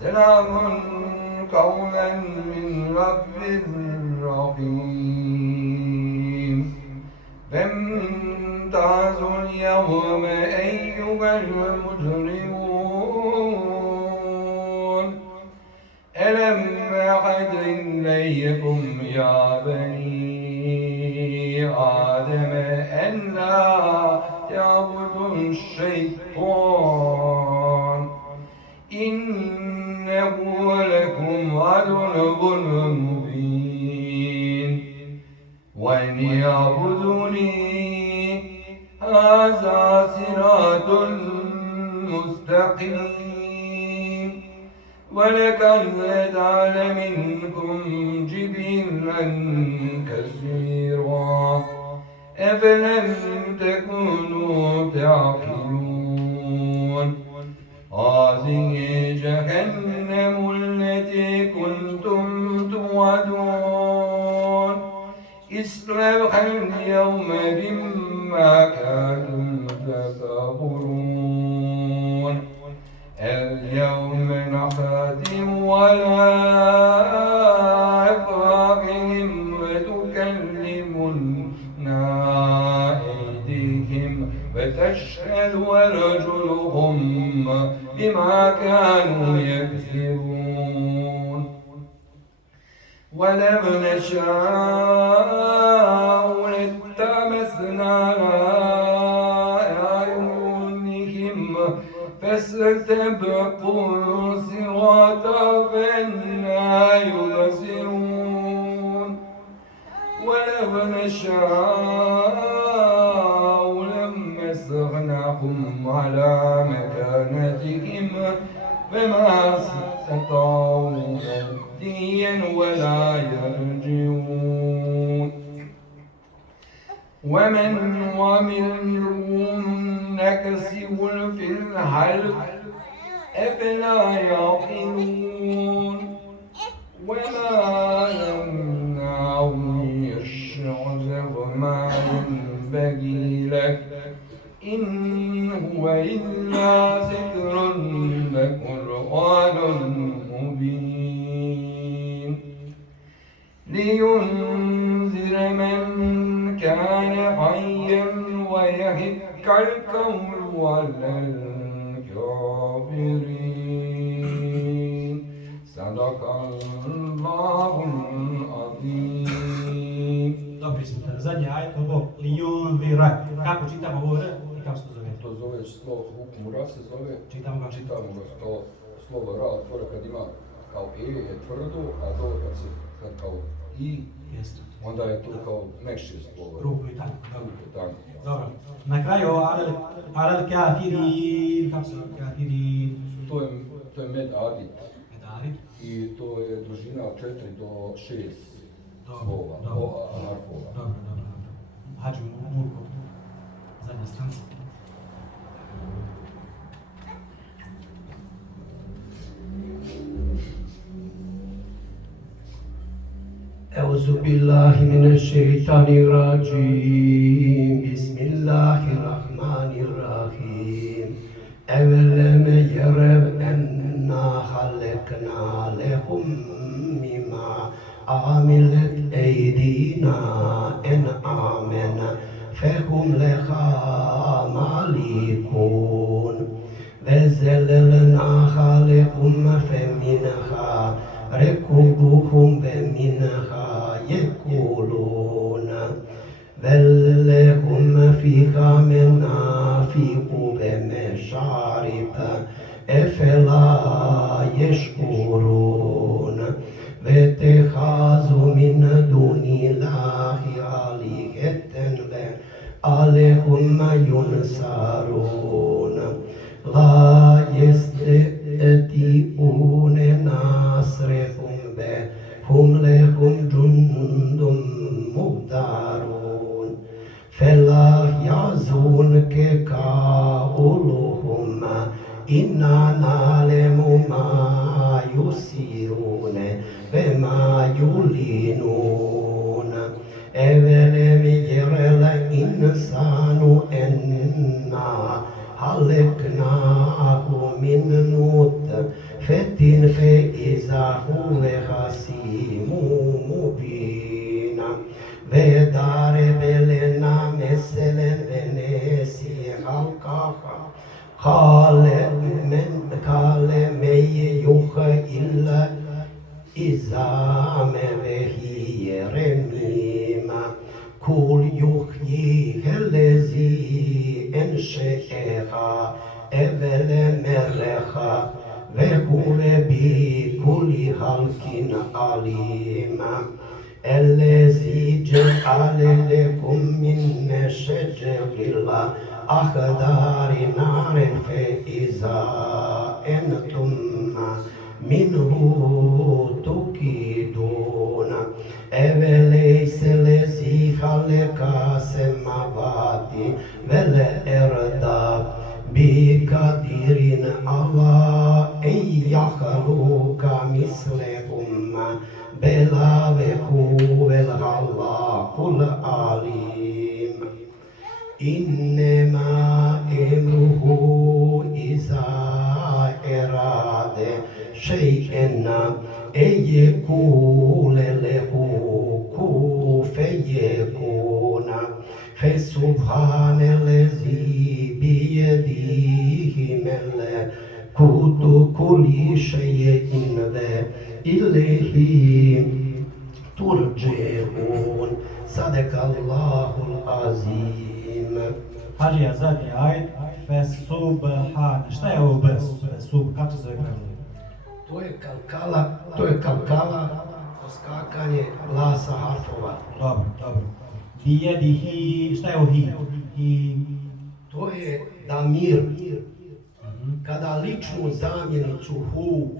سلام قولا من رب رحيم فامتازوا اليوم أيها المجرمون ألم أعد إليكم يا بني آدم أن لا تعبدوا الشيطان إنه لكم عدو مبين وأن يعبدوني هذا صراط مستقيم ولقد جعل منكم جبلا كثيرا أفلم تكونوا تعقلون هذه جهنم التي كنتم توعدون اصلوها اليوم بما كنتم تكفرون اليوم نختم على أفواههم وتكلمنا أيديهم وتشهد أرجلهم بما كانوا يكسبون ولو نشاء لطمسنا أعينهم فاستبقوا الصراط فأنى يبصرون ولو نشاء وتركناهم على مكانتهم فما استطاعوا مديا ولا يرجعون ومن ومنهم نكسب في الحلق أفلا يعقلون وما يمنعهم يشعر ما ينبغي له إن هو إلا ذكر وقرآن مبين لينذر من كان حيا ويهك القول على الكافرين صدق الله العظيم. Dobri smo. Zadnji ajet ovo lijunvira. Kako čitamo ovo R i kako se to zove? To zove slovo hukmura se zove. Čitamo ga. Čitamo ga kao slovo ra, otvore kad ima kao e je tvrdo, a to kad kao i, onda je to kao mekše slovo. Krupno i tanko. Dobro. Dobro. Na kraju ovo alal kafirin. Kako se zove kafirin? To je med adit. Med adit. I to je dužina od 4 do 6 slova, anarfova. Dobro. Hađu Murko. Zadnja stranica. أعوذ بالله من الشيطان الرجيم بسم الله الرحمن الرحيم أولم يروا أنا خلقنا لهم مما عملت أيدينا أنعاما فهم لها مالكون وذللناها لهم فمنها ركوبهم ومنها يأكلون ولهم فيها منافع ومشارب أفلا يشكرون واتخاذوا من دون الله آلهة عليهم ينصرون لا يستطيعون نصرهم وهم لهم جند مهدرون فلا يحزنك قولهم إنا نعلم ما يسرون وما يعلنون أولم ير الإنسان أنا خلقناه من نطفة فإذا هو خصيم مبين وضرب لنا مثلا ونسي خلقه قال من يحيي العظام وهي رميم قل يحييها الذي أنشأها أول مرة وهو بكل خلق عليم الذي جعل لكم من شجر الأخضر نار فإذا أنتم منه توقدون أوليس الذي خلق السماوات والأرض بقدير على أن يخلق مثلهم بلى وهو الخلاق العليم إنما أمره إذا أراد شيئا أن يقول له كن فيكون فسبحان الذي بيده ملكوت كل شيء وإليه ترجعون صدق الله العظيم. Hađija zadnji ajet, Fesubhan. Šta je ovo bez? Fesub, kako se zove pravilo? To je kalkala, oskakanje glasa harfova. Dobro. Bijedihi, šta je ovo hi? to je da mir, kada ličnu zamjenicu hu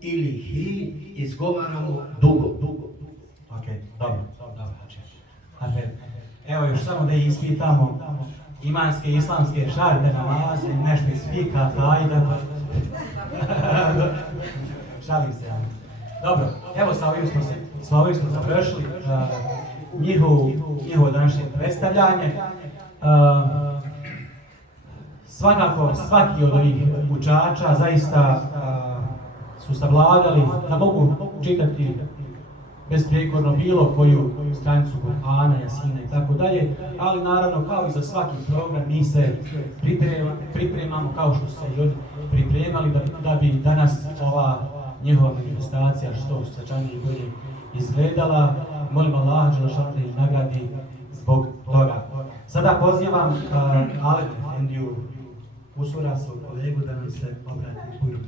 ili hi izgovaramo dugo. Ok, dobro. Afer. Evo još samo da ispitamo imanske i islamske šarbe namaze, nešto iz fika, hajda. Šalim se, ja. Dobro, evo sa ovim smo završili njihovo današnje predstavljanje. Svakako, svaki od ovih učača zaista su savladali da mogu čitati besprijekorno bilo koju stranicu Kur'ana, Jasina i tako dalje, ali naravno kao i za svaki program mi se pripremamo kao što su se i oni pripremali da bi danas ova njihova manifestacija što svečanije i bolje izgledala. Molim Allah da ih nagradi zbog toga. Sada pozivam Alep Efendiju Usura, svog kolegu, da nam se obrati bujru.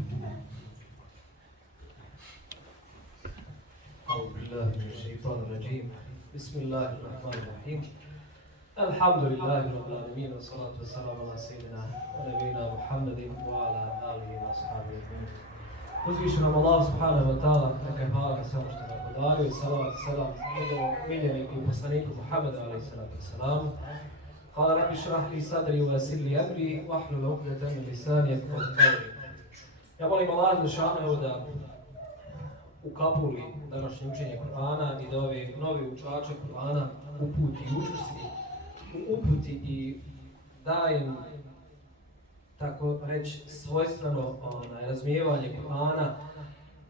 أعوذ بالله من الشيطان الرجيم بسم الله الرحمن الرحيم الحمد لله رب العالمين والصلاة والسلام على سيدنا ونبينا محمد وعلى آله وأصحابه أجمعين. Uzvišenom Allahu subhanahu wa ta'ala neka je hvala na svemu što nam podario i salavat i selam njegovom miljeniku i poslaniku Muhammedu alaihi salatu wasalam. Hvala Rabbi šrah li sadri u vasili amri wahlul uqdatan min lisani yafqahu qawli. Ja molim Allah dželešanu da ukapuli današnje učenje Kur'ana i da ove novi učače Kur'ana uputi i učvrsti, uputi i daje im, tako reći, svojstveno razumijevanje Kur'ana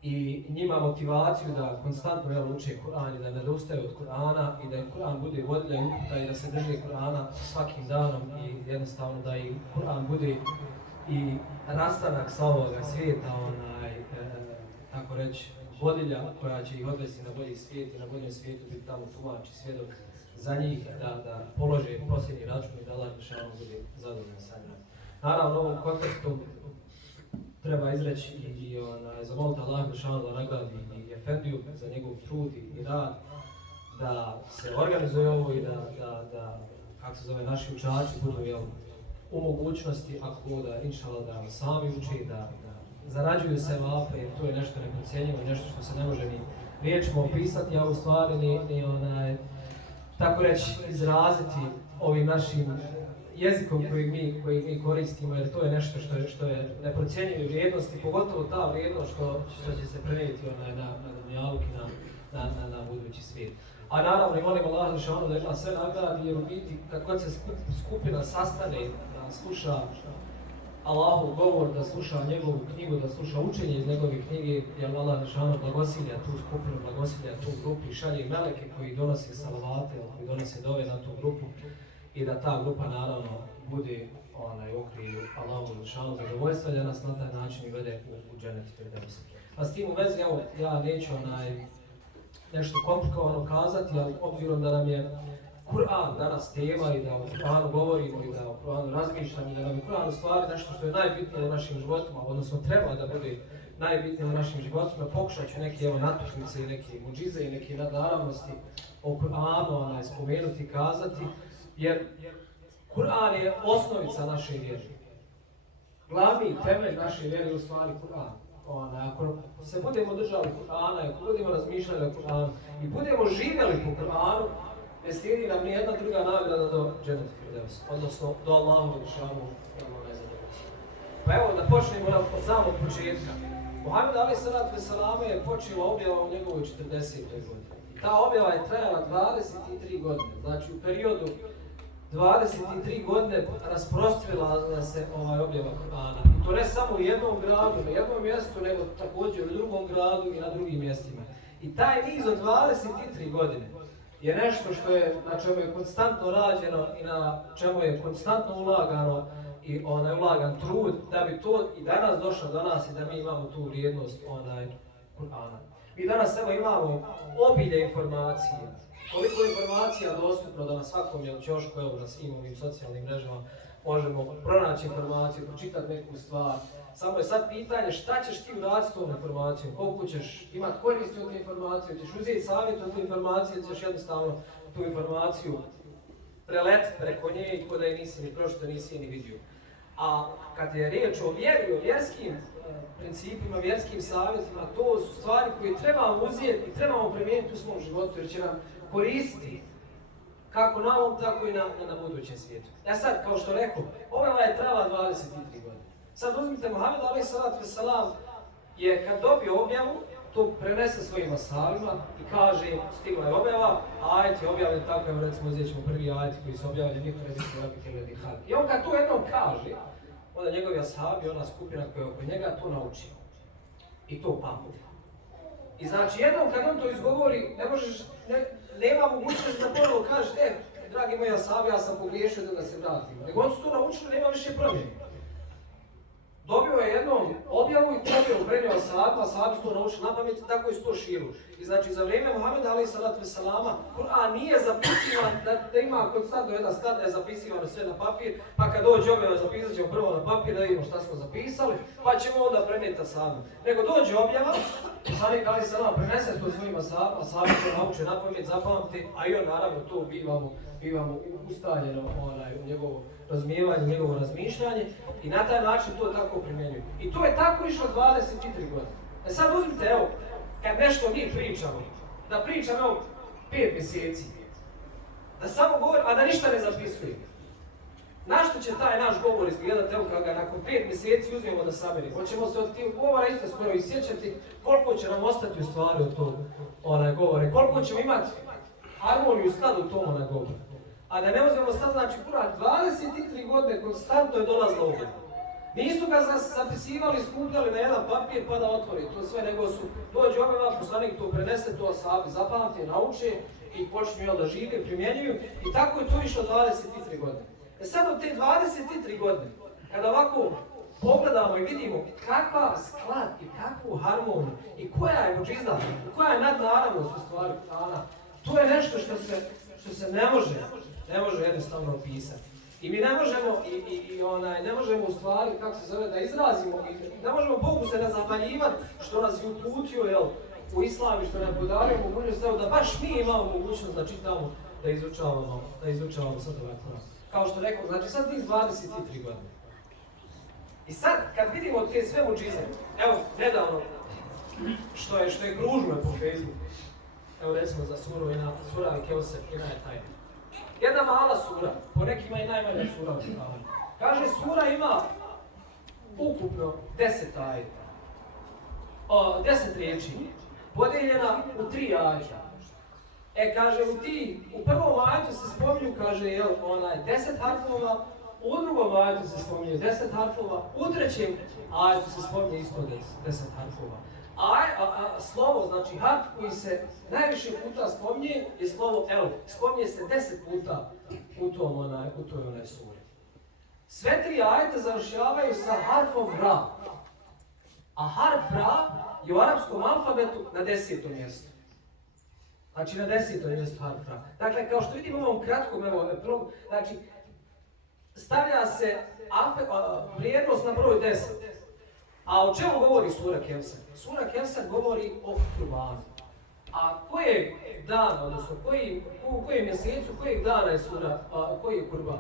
i njima motivaciju da konstantno uče Kur'an i da ne odustaju od Kur'ana i da im Kur'an bude vodilja i uputa i da se drže Kur'ana svakim danom i jednostavno da im Kur'an bude i rastanak sa ovoga svijeta, tako reći, vodilja koja će ih odvesti na bolji svijet i na boljem svijetu biti tamo tumač i svjedok za njih da polože posljednji račun i da Allah dželešanu bude zadovoljan sa njima. Naravno, u ovom kontekstu treba izreći i zamoliti Allah dželešanu da nagradi i Efendiju za njegov trud i rad, da se organizuje ovo i da kako se zove, naši učači budu u mogućnosti, ako da inšala da sami uči, da zarađuju se vape, jer to je nešto neprocjenjivo, nešto što se ne može ni riječima opisati, a u stvari ni tako reći, izraziti ovim našim jezikom koji mi koristimo, jer to je nešto što je neprocjenjive vrijednosti, pogotovo ta vrijednost što će se prenijeti na dunjaluk i na budući svijet. A naravno i molim Allah dželešanu da ima sve nagradi, jer u biti kad god se skupina sastane da sluša Allahov govor, da sluša njegovu knjigu, da sluša učenje iz njegove knjige, jer Allah dželešanu blagosilja tu skupinu, blagosilja tu grupu i šalje meleke koji donose salavate, koji donose dove na tu grupu i da ta grupa naravno bude u okrilju Allahovog dželešanu zadovoljstva da nas na taj način vede u džennet firdevs. A s tim u vezi, evo, ja neću nešto komplikovano kazati, ali obzirom da nam je Kur'an danas tema i da o Kur'anu govorimo i da o Kur'anu razmišljamo i da nam je Kur'an u stvari nešto što je najbitnije u našim životima, odnosno treba da bude najbitnije u našim životima, pokušat ću neke natuknice i neke muđize i neke nadnaravnosti o Kur'anu spomenuti i kazati, jer Kur'an je osnovica naše vjere. Glavni temelj naše vjere je u stvari Kur'an. Ako se budemo držali Kur'ana, ako budemo razmišljali o Kur'anu i budemo živjeli po Kur'anu, ne slijedi nam nijedna druga nagrada do džennet firdevs, odnosno do Allahovog dželešanu nezadovoljstva. Pa evo da počnemo od samog početka. Muhammed alejhi salatu vesselam je počela objava u njegovoj 40. godini. Ta objava je trajala 23 godine, znači u periodu 23 godine rasprostrila se objava Kur'ana. I to ne samo u jednom gradu, na jednom mjestu, nego također u drugom gradu i na drugim mjestima. I taj niz od 23 godine je nešto što je, na čemu je konstantno rađeno i na čemu je konstantno ulagano i ulagan trud da bi to i danas došlo do nas i da mi imamo tu vrijednost Kur'ana. Mi danas imamo obilje informacije. Koliko informacija dostupno da na svakom ćošku, na svim ovim socijalnim mrežama možemo pronaći informaciju, pročitati neku stvar. Samo je sad pitanje šta ćeš ti uraditi s tom informacijom, koliko ćeš imati koristi od te informacije, ćeš uzeti savjet od te informacije, ćeš jednostavno tu informaciju prelet preko nje i ko da je nisi ni pročito, nisi je ni vidio. A kad je riječ o vjeri, o vjerskim principima, vjerskim savjetima, to su stvari koje trebamo uzeti i trebamo primijeniti u svom životu jer će nam koristiti kako na ovom, tako i na budućem svijetu. Ja sad, kao što rekao, ova je trajala 23 godine. Sad uzmite Muhammed alejhi salatu vesselam je kad dobio objavu, to prenese svojim ashabima i kaže, stigla je objava, ajet je objavljen tako, evo recimo uzet ćemo prvi ajet koji se objavljen, nikto ne biti rabike ledi had. I on kad to jednom kaže, onda njegovi ashabi, ona skupina koja je oko njega, to nauči. I to pamti. I znači jednom kad on to izgovori, nema mogućnosti da ponovo kaže, dragi moji ashabi, ja sam pogriješio da se vratim. Nego on su to naučili, nema više promjene. Dobio je jednom objavu i to prenio ashabima, ashabi su to naučili na pamet i tako je to širu. I znači za vrijeme Muhameda alejhi salatu vesselama, Kur'an nije zapisivan da ima kod sad do jedan stat da je zapisivano sve na papir, pa kad dođe objava zapisat ćemo prvo na papir da vidimo šta smo zapisali, pa ćemo onda prenijeti ashabima. Nego dođe objava, poslanik alejhi salatu prenese to svojim ashabima, ashabi to nauče na pamet, zapamti, a i on naravno to bivamo ustaljeno u njegovo razumijevanje, njegovo razmišljanje i na taj način to tako primjenjuju. I to je tako išlo 23 godine. Sad uzmite, evo, kad nešto mi pričamo, da pričam evo 5 mjeseci, da samo govorim, a da ništa ne zapisujem. Na što će taj naš govor izgledati, evo kad ga nakon 5 mjeseci uzmemo da saberimo? Hoćemo se od tih govora isto skoro i sjećati koliko će nam ostati u stvari od tog govora, koliko ćemo imati harmoniju skladu u tom govoru. A da ne uzmemo sad, znači Kur'an 23 godine konstantno je dolazila objava. Nisu ga zapisivali, skupljali na jedan papir pa da otvori to sve, nego su dođe objava, poslanik to prenese, to ashabi zapamte, nauče i počinju da žive, primjenjuju i tako je to išlo 23 godine. Sad od te 23 godine, kada ovako pogledamo i vidimo kakva sklad i kakvu harmoniju i koja je muđiza, koja je nadnaravnost u stvari Kur'ana, to je nešto što se ne može jednostavno opisati. I mi ne možemo ne možemo u stvari, kako se zove, da izrazimo, ne možemo Bogu se zahvaljivati što nas je uputio u islam i što nam podario mogućnost da baš mi imamo mogućnost da čitamo, da izučavamo sad ovaj Kur'an. Kao što rekao, znači sad tih 23 godine. I sad, kad vidimo te sve muđize, evo, nedavno, što je kružno po Facebooku, evo recimo za suru sura Al-Kevser, jedna je tajna. Jedna mala sura, po nekima i najmanja sura u Kur'anu. Kaže, sura ima ukupno 10 ajeta, 10 riječi, podijeljena u 3 ajeta. Kaže, u prvom ajetu se spominju, kaže, 10 harfova, u drugom ajetu se spominje 10 harfova, u trećem ajetu se spominje isto 10 harfova. Slovo, znači harf koji se najviše puta spominje je slovo elf. Spominje se 10 puta u toj suri. Sve 3 ajeta završavaju sa harfom ra. A harf ra je u arapskom alfabetu na 10. mjestu. Znači na 10. mjestu harf ra. Dakle, kao što vidimo u ovom kratkom epilogu, znači stavlja se vrijednost na broj 10. A o čemu govori sura Kevser? Sura Kevser govori o kurbanu. A kojeg dana, odnosno u kojem mjesecu, kojeg dana je koji je kurban?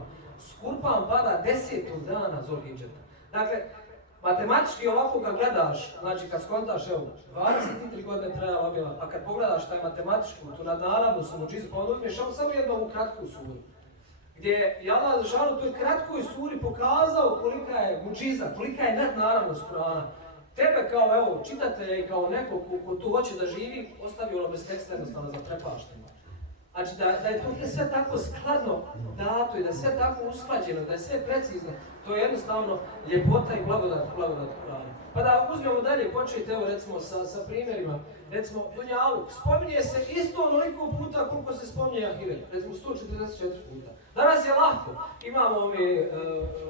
Kurban pada 10. dana Zulhidžeta. Dakle, matematički ovako kad gledaš, znači kad skontaš, evo, 23 godine trajala objava, a kad pogledaš taj matematičku, tu nadnaravnu su muđizu, pa onda uzmeš samo jednu ovu kratku suru. Gdje je Allah Žešanu u toj kratkoj suri pokazao kolika je muđiza, kolika je nadnaravnost Kur'ana. Tebe kao čitatelja i kao neko ko tu hoće da živi, ostavilo bez teksta jednostavno za prepašteno. Znači da je to sve tako skladno dato i da je sve tako usklađeno, da je sve precizno, to je jednostavno ljepota i blagodat Kur'ana. Pa da uzmemo dalje, početi evo recimo sa primjerima, recimo Dunjaluk, spominje se isto onoliko puta koliko se spominje Ahiret, recimo 144 puta. Danas je lako, imamo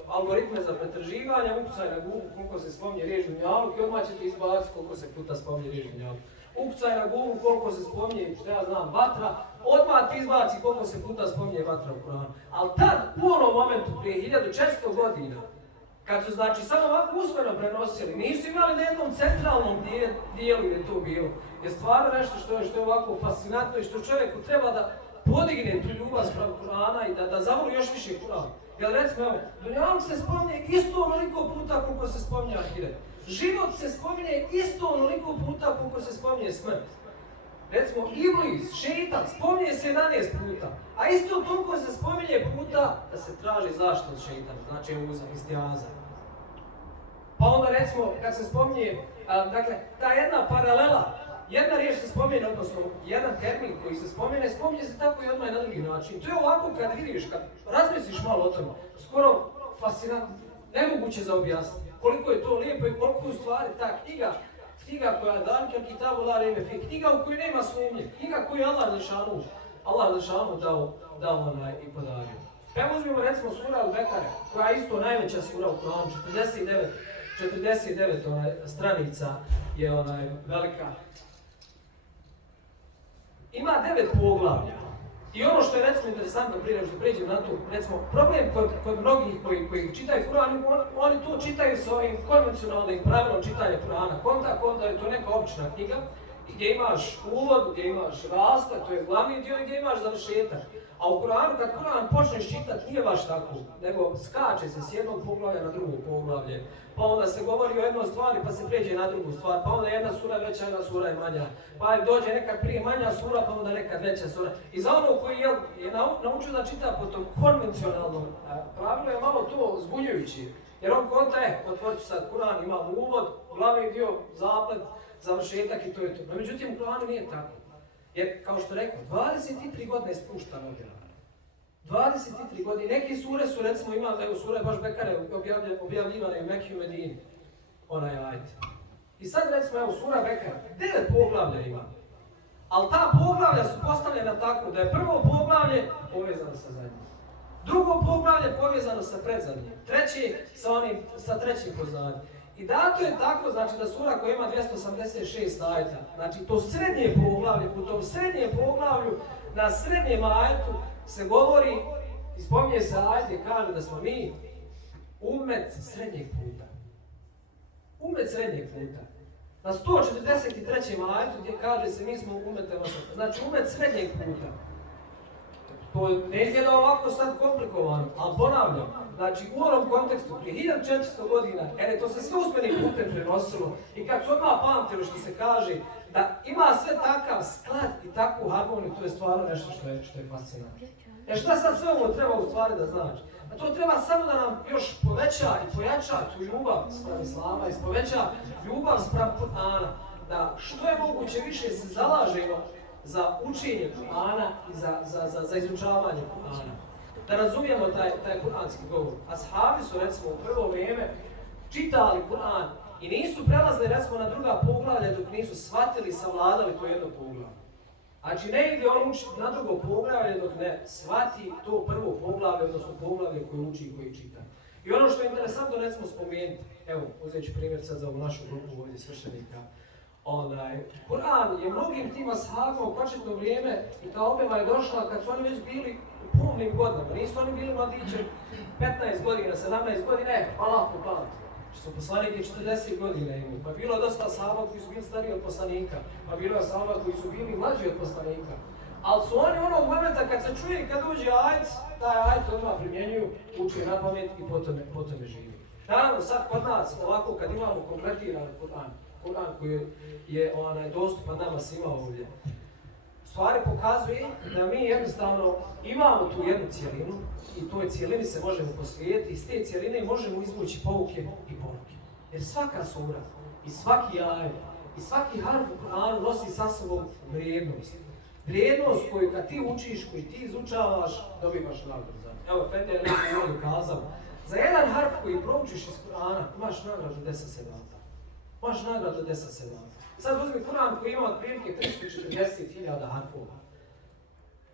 algoritme za pretraživanje, ukucaj na Google koliko se spominje riječ Dunjaluk i odmah ćete izbaciti koliko se puta spominje riječ Dunjaluk. Ukucaj na Google koliko se spominje, što ja znam, vatra, odmah ti izbaci koliko se puta spominje vatra u Kur'anu. Ali tad, u onom momentu, prije 1400 godina, kad su znači samo ovako usmeno prenosili, nisu imali na jednom centralnom dijelu gdje je to bilo. Je stvarno nešto što je ovako fascinantno i što čovjeku treba podigne tu ljubav spram Kur'ana i da zavoli još više Kur'an. Jer recimo, evo, Dunjaluk se spominje isto onoliko puta koliko se spominje ahiret. Život se spominje isto onoliko puta koliko se spominje smrt. Recimo, Iblis, šeitan, spominje se 11 puta, a isto toliko se spominje puta da se traži zaštitu od šeitana, znači uzak, istiaza. Pa onda recimo, kad se spominje, dakle, ta jedna paralela, jedna riječ se spominje, odnosno jedan termin koji se spominje se tako i odmah na drugi način. To je ovako kad vidiš, kad razmisliš malo o tome, skoro fascinantno, nemoguće za objasniti. Koliko je to lijepo i koliko u stvari ta knjiga koja je Dalika Kitabu la rejbe fi, knjiga u kojoj nema sumnje, knjiga koju je Allah Đelešanu dao i podario. Evo uzmimo recimo sura Al-Bekare, koja je isto najveća sura u Kur'anu, 49 stranica je velika. Ima 9 poglavlja. I ono što je recimo interesantno prije nego što pređem na to, recimo problem kod mnogih koji čitaju Kur'an, oni to čitaju s ovim konvencionalnim pravilom čitanja Kur'ana. Konta je to neka obična knjiga gdje imaš uvod, gdje imaš rastak, to je glavni dio i gdje imaš završetak. A u Kur'anu kad Kur'an počneš čitati nije baš tako, nego skače se s jednog poglavlja na drugo poglavlje. Pa onda se govori o jednoj stvari pa se pređe na drugu stvar, pa onda jedna sura veća, jedna sura je manja. Pa dođe nekad prije manja sura, pa onda nekad veća sura. I za ono koji je naučio da čita po tom konvencionalnom pravilu je malo to zbunjujuće. Jer on konta otvorit ću sad Kur'an, imamo uvod, glavni dio, zaplet, završetak i to je to. No, međutim, u Kur'anu nije tako. Jer, kao što rekao, 23 godine je spuštano objavljeno. 23 godine. Neke sure su, recimo, imali, evo, sura je baš Bekare objavljivane u Mekiju Medini. Onaj ajet. I sad, recimo, evo, sura Bekare, 9 poglavlja ima. Ali ta poglavlja su postavljena tako da je prvo poglavlje povezano sa zadnjim. Drugo poglavlje povezano sa predzadnjim. Treći sa trećim pozadnjim. I dato je tako, znači da sura koja ima 286 ajeta, znači to srednje poglavlje, u tom srednjem poglavlju, na srednjem ajetu se govori, i spominje se ajet i kaže da smo mi umet srednjeg puta. Umet srednjeg puta. Na 143. ajetu gdje kaže se mi smo umetima, znači umet srednjeg puta. To ne izgleda ovako sad komplikovano, ali ponavljam, znači u onom kontekstu prije 1400 godina, jer to se sve usmenim putem prenosilo i kad su odmah pamtili što se kaže da ima sve takav sklad i takvu harmoniju, to je stvarno nešto što je fascinantno. Jer šta sad sve ovo treba u stvari da znači? A to treba samo da nam još poveća i pojača tu ljubav spram Islama i poveća ljubav spram Kur'ana, da što je moguće više se zalažemo za učenje Kur'ana i za izučavanje Kur'ana. Da razumijemo taj kur'anski govor. Ashabi su recimo u prvo vrijeme čitali Kur'an i nisu prelazili recimo na druga poglavlja dok nisu shvatili, savladali to jedno poglavlje. Znači ne ide on učiti na drugo poglavlje dok ne shvati to prvo poglavlje, odnosno poglavlje koje uči i koje čita. I ono što je interesantno recimo spomenuti, evo uzet ću primjer sad za ovu našu grupu ovdje sveštenika. Kur'an je mnogim tim ashabima u početno vrijeme i ta objava je došla kad su oni već bili u punim godinama. Nisu oni bili mladići 15 godina, 17 godina, Allah popamti. Što su poslanike 40 godina imali. Pa bilo je dosta ashaba koji su bili stariji od poslanika, pa bilo je ashaba koji su bili mlađi od poslanika. Ali su oni onog momenta kad se čuje i kad uđe ajet, taj ajet odmah primjenjuju, uči na pamet i potom je živi. Naravno sad kod nas ovako kad imamo kompletiran Kur'an koji je dostupan nama svima ovdje, stvari pokazuje da mi jednostavno imamo tu jednu cijelinu i toj cijelini se možemo posvijeti i s te cijeline možemo izvući pouke i poruke. Jer svaka sura i svaki ajet i svaki harf u Kur'anu nosi sa sobom vrijednost. Vrijednost koju kad ti učiš, koju ti izučavaš, dobivaš nagradu za to. Evo, Efendi je nekako kazao, za jedan harf koji proučiš iz Kur'ana imaš nagradu 10 sedata. Imaš nagradu 10 sedata. Sad uzmi Kur'an koji ima otprilike 340.000 harfova.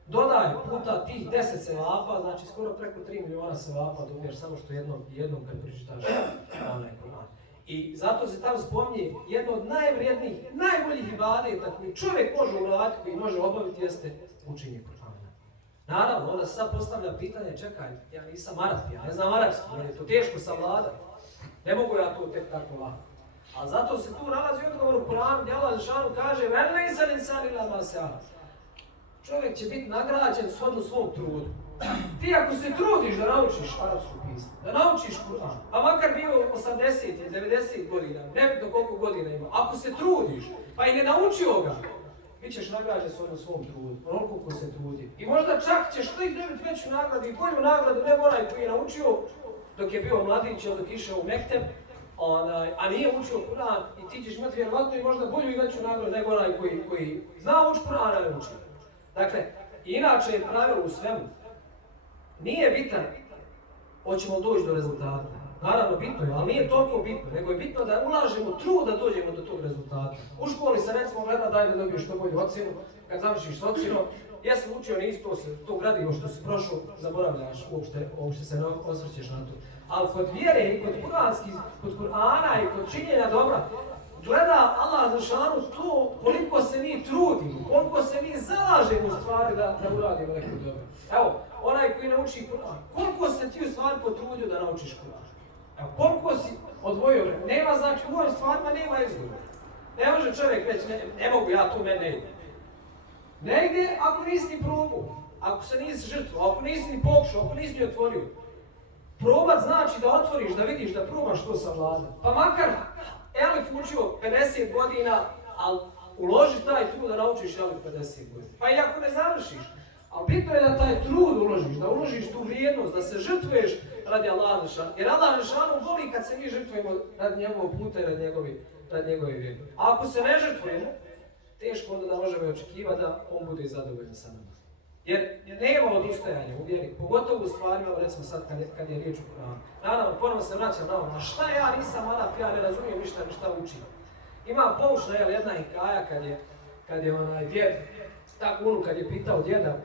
Dodaj puta tih 10 sevapa, znači skoro preko 3 miliona sevapa dobiješ samo što jednom kad pročitaš onaj Kur'an. I zato se tamo spominje jedno od najvrijednijih, najboljih ibadeta koji čovjek može uraditi, koji može obaviti, jeste učenje Kur'ana. Naravno, onda se sad postavlja pitanje, čekaj, ja nisam Arap, ja ne znam arapski, jer je to teško savladati. Ne mogu ja to tek tako lako. A zato se tu nalazi odgovor u Kur'anu gdje Allah Žešanu kaže čovjek će biti nagrađen shodno svom trudu. Ti ako se trudiš da naučiš arapsko pismo, da naučiš Kur'an, a makar bio 80 ili 90 godina, nebitno koliko godina ima, ako se trudiš, pa i ne naučio ga, bit ćeš nagrađen shodno svom trudu, onoliko ko se trudi. I možda čak ćeš ti dobiti veću nagradu i bolju nagradu nego onaj koji je naučio dok je bio mladić ili dok je išao u mekteb, a nije učio Kur'an i ti ćeš imati vjerovatno i možda bolju i veću nagradu nego onaj koji zna uči Kur'an, a ne uči. Dakle, inače je pravilo u svemu. Nije bitan hoćemo doći do rezultata. Naravno bitno je, ali nije toliko bitno, nego je bitno da ulažemo trud da dođemo do tog rezultata. U školi se recimo gleda daj da dobiješ što bolju ocjenu, kad završiš s ocjenom, jesam učio nisi to gradivo što si prošao, zaboravljaš, uopšte se ne osvrćeš na to. Ali kod vjere i kod Kur'ana i kod činjenja dobra, gleda Allah Đelešanu to koliko se mi trudimo, koliko se mi zalažemo u stvari da uradimo neko dobro. Evo, onaj koji nauči Kur'an, koliko se ti u stvari potrudio da naučiš Kur'an? Evo, koliko si odvojio vremena? Nema, znači u ovim stvarima nema izgovora. Ne može čovjek reći, ne mogu ja tu, meni ne ide. Ne ide ako nisi ni probao, ako se nisi žrtvovao, ako nisi ni pokušao, ako nisi ni otvorio. Probat znači da otvoriš, da vidiš, da probaš to savladati. Pa makar Elif učio 50 godina, ali uloži taj trud da naučiš Elif 50 godina. Pa i ako ne završiš, ali bitno je da taj trud uložiš, da uložiš tu vrijednost, da se žrtvuješ radi Allaha Đelešanu. Jer Allah Đelešanu voli kad se mi žrtvujemo radi njegovog puta i radi njegove vjere. A ako se ne žrtvujemo, teško onda da možemo očekivati da on bude zadovoljan sa nama. Jer nema odustajanja u vjeri, pogotovo u stvarima, recimo sad kad je riječ o Kur'anu. Naravno, ponovno se vraćam na ovo, a šta ja nisam Arap, ja ne razumijem ništa učim. Ima poučna jedna hikaja kad je onaj djed, tako unuk kad je pitao djeda,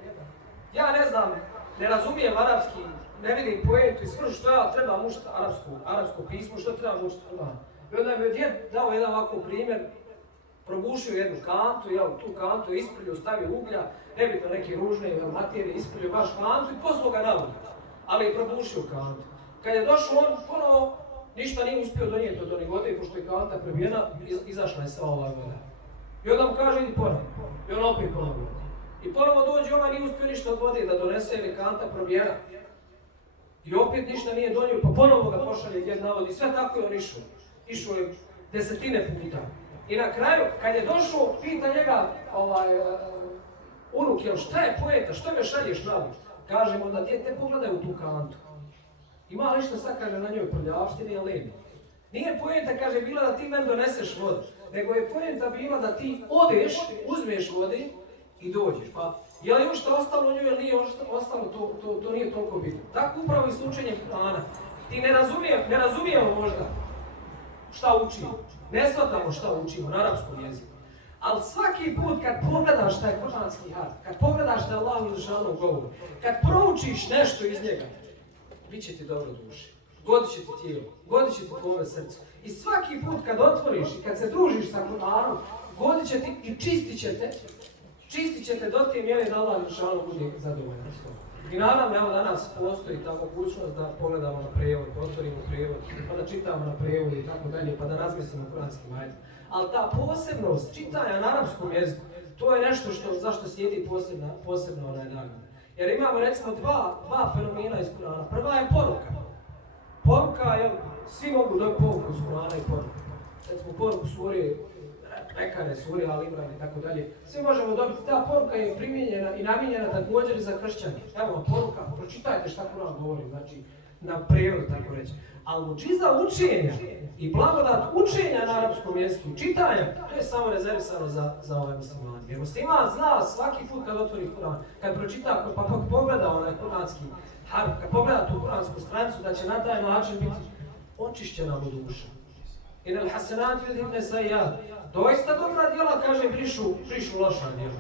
ja ne znam, ne razumijem arapski, ne vidim poentu i svršu što ja trebam učiti arapsko pismo, što trebam učiti Kur'an. I onda mi je djed dao jedan ovako primjer, probušio jednu kantu, tu kantu je isprilio, stavio uglja, nebitno neke ružne materije, isprilio baš kantu i poslao ga na vodu. Ali je probušio kantu. Kad je došao on, ponovo ništa nije uspio donijeti od onih vode, pošto je kanta prebijena, izašla je sva ova voda. I onda mu kaže, idi ponovo. I on opet ponovo. I ponovo dođe, ovaj nije uspio ništa od vode da donese, jer je kanta probijena. I opet ništa nije donio, pa ponovo ga pošalje djed na vodi. I sve tako je on išao. Išao je desetine puta. I na kraju, kad je došao, pita njega unuk, šta je poeta, što me šalješ na vodu? Kaže mu da djete pogledaj u tu kantu. Ima li što sad, kaže, na njoj prljavštine i leni. Nije poenta, kaže, bila da ti meni doneseš vodu, nego je poenta bila da ti odeš, uzmeš vode i dođeš. Pa, je li još što ostalo u njoj ili nije ostalo, to nije toliko bitno. Tako upravo i s učenjem Kur'ana. Ti ne razumijemo možda šta učimo. Ne shvatamo šta učimo na arapskom jeziku. Ali svaki put kad pogledaš taj kuranski harf, kad pogledaš da Allah Đelešanu govori, kad proučiš nešto iz njega, bit će ti dobro duši, godit će ti tijelo, godit će ti tvome srcu. I svaki put kad otvoriš i kad se družiš sa Kur'anom, godit će ti i čistit će te do te mjere da Allah Đelešanu bude zadovoljan s tobom. I naravno, evo danas postoji ta mogućnost da pogledamo na prijevod, otvorimo prijevod, pa da čitamo na prijevod i tako dalje, pa da razmislimo o kuranskim ajetima. Ali ta posebnost čitanja na arapskom jeziku, to je nešto zašto slijedi posebno nagrada. Jer imamo recimo dva fenomena iz Kur'ana. Prva je poruka. Poruka je, svi mogu dobiti poruku iz Kur'ana i poruku. Recimo poruku suri, Mekane, suri, Ali Imran i tako dalje. Svi možemo dobiti, ta poruka je primijenjena i namijenjena također za kršćane. Evo poruka, pročitajte šta Kur'an govori, znači na prijevod tako reći. Ali muđiza učenja i blagodat učenja na arapskom jeziku, čitanja, to je samo rezervisano za ovaj musliman. Jer musliman zna svaki put kad otvori Kur'an, kad pročita, pa pogleda onaj kuranski harf, kad pogleda tu kuransku stranicu, da će na taj način biti očišćena mu duša. Inel hasenati yudhibne sayyi'at. Doista dobra djela, kaže, brišu loša djela.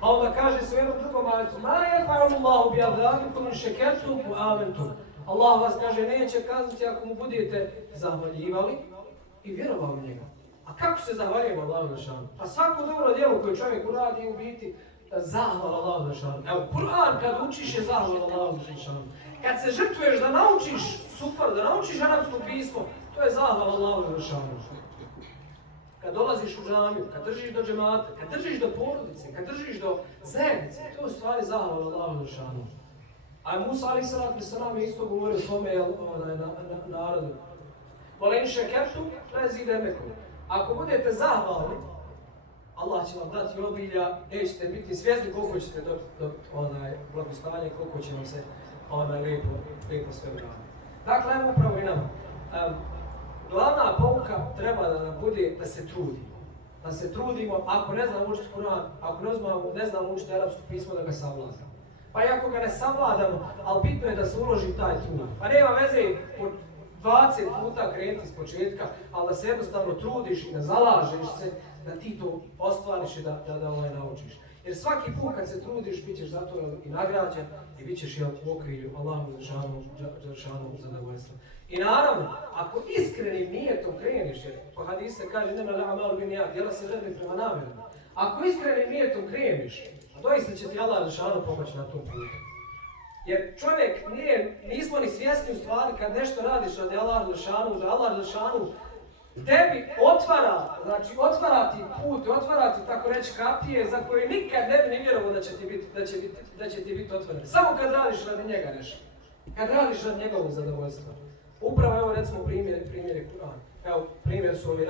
A onda kaže se u jednom drugom ajetu, ma yaf'alu Allahu bi'adhabikum in shakartum wa amantum. Allah vas, kaže, neće kazniti ako mu budete zahvaljivali i vjerovali u njega. A kako se zahvaljujemo Allahu Đelešanu? Pa svako dobro djelo koje čovjek uradi u biti zahvala Allahu Đelešanu. Evo, Kur'an kad učiš je zahvala Allahu Đelešanu. Kad se žrtvuješ da naučiš sufar, da naučiš arapsko pismo, to je zahvala Allahu Đelešanu. kad dolaziš u džamiju, kad držiš do džemata, kad držiš do porodice, kad držiš do zajednice, to je u stvari zahvala Allahu dželešanu. A Musa alejhi salatu vesselam je isto govorio svome narodu. Volen šekertu, lezidenekum. Ako budete zahvalni, Allah će vam dati obilja, nećete biti svjesni koliko ćete do blagostanja, koliko će vam se lijepo sve uraditi. Dakle, evo upravo i nama. Glavna pouka treba da nam bude da se trudimo. Da se trudimo, ako ne znamo učiti Kur'an, ako ne znamo učiti arapsko pismo, da ga savladamo. Pa i ako ga ne savladamo, ali bitno je da se uloži taj trud. Pa nema veze po 20 puta krenuti iz početka, ali da se jednostavno trudiš i da zalažeš se, da ti to ostvariš i da naučiš. Jer svaki put kad se trudiš, bit ćeš zato i nagrađen i bit ćeš u okrilju Allahu dželešanu zadovoljstva. I naravno, ako iskrenim nijetom kreneš, jer po hadisu kaže nema l'amalu binnijat, djela se vrednuju prema namjerama. Ako iskrenim nijetom kreneš, doista će ti Allah dželešanu pomoći na tom putu. Jer čovjek nismo ni svjesni u stvari kad nešto radiš radi Allah dželešanu, da Allah dželešanu tebi otvara ti put, otvara ti tako reći kapije za koje nikad ne bi ni vjerovao da će ti biti otvorene. Samo kad radiš radi njega nešto. Kad radiš radi njegovog zadovoljstva. Upravo evo recimo primjeri Kur'ana. Evo primjer su ovi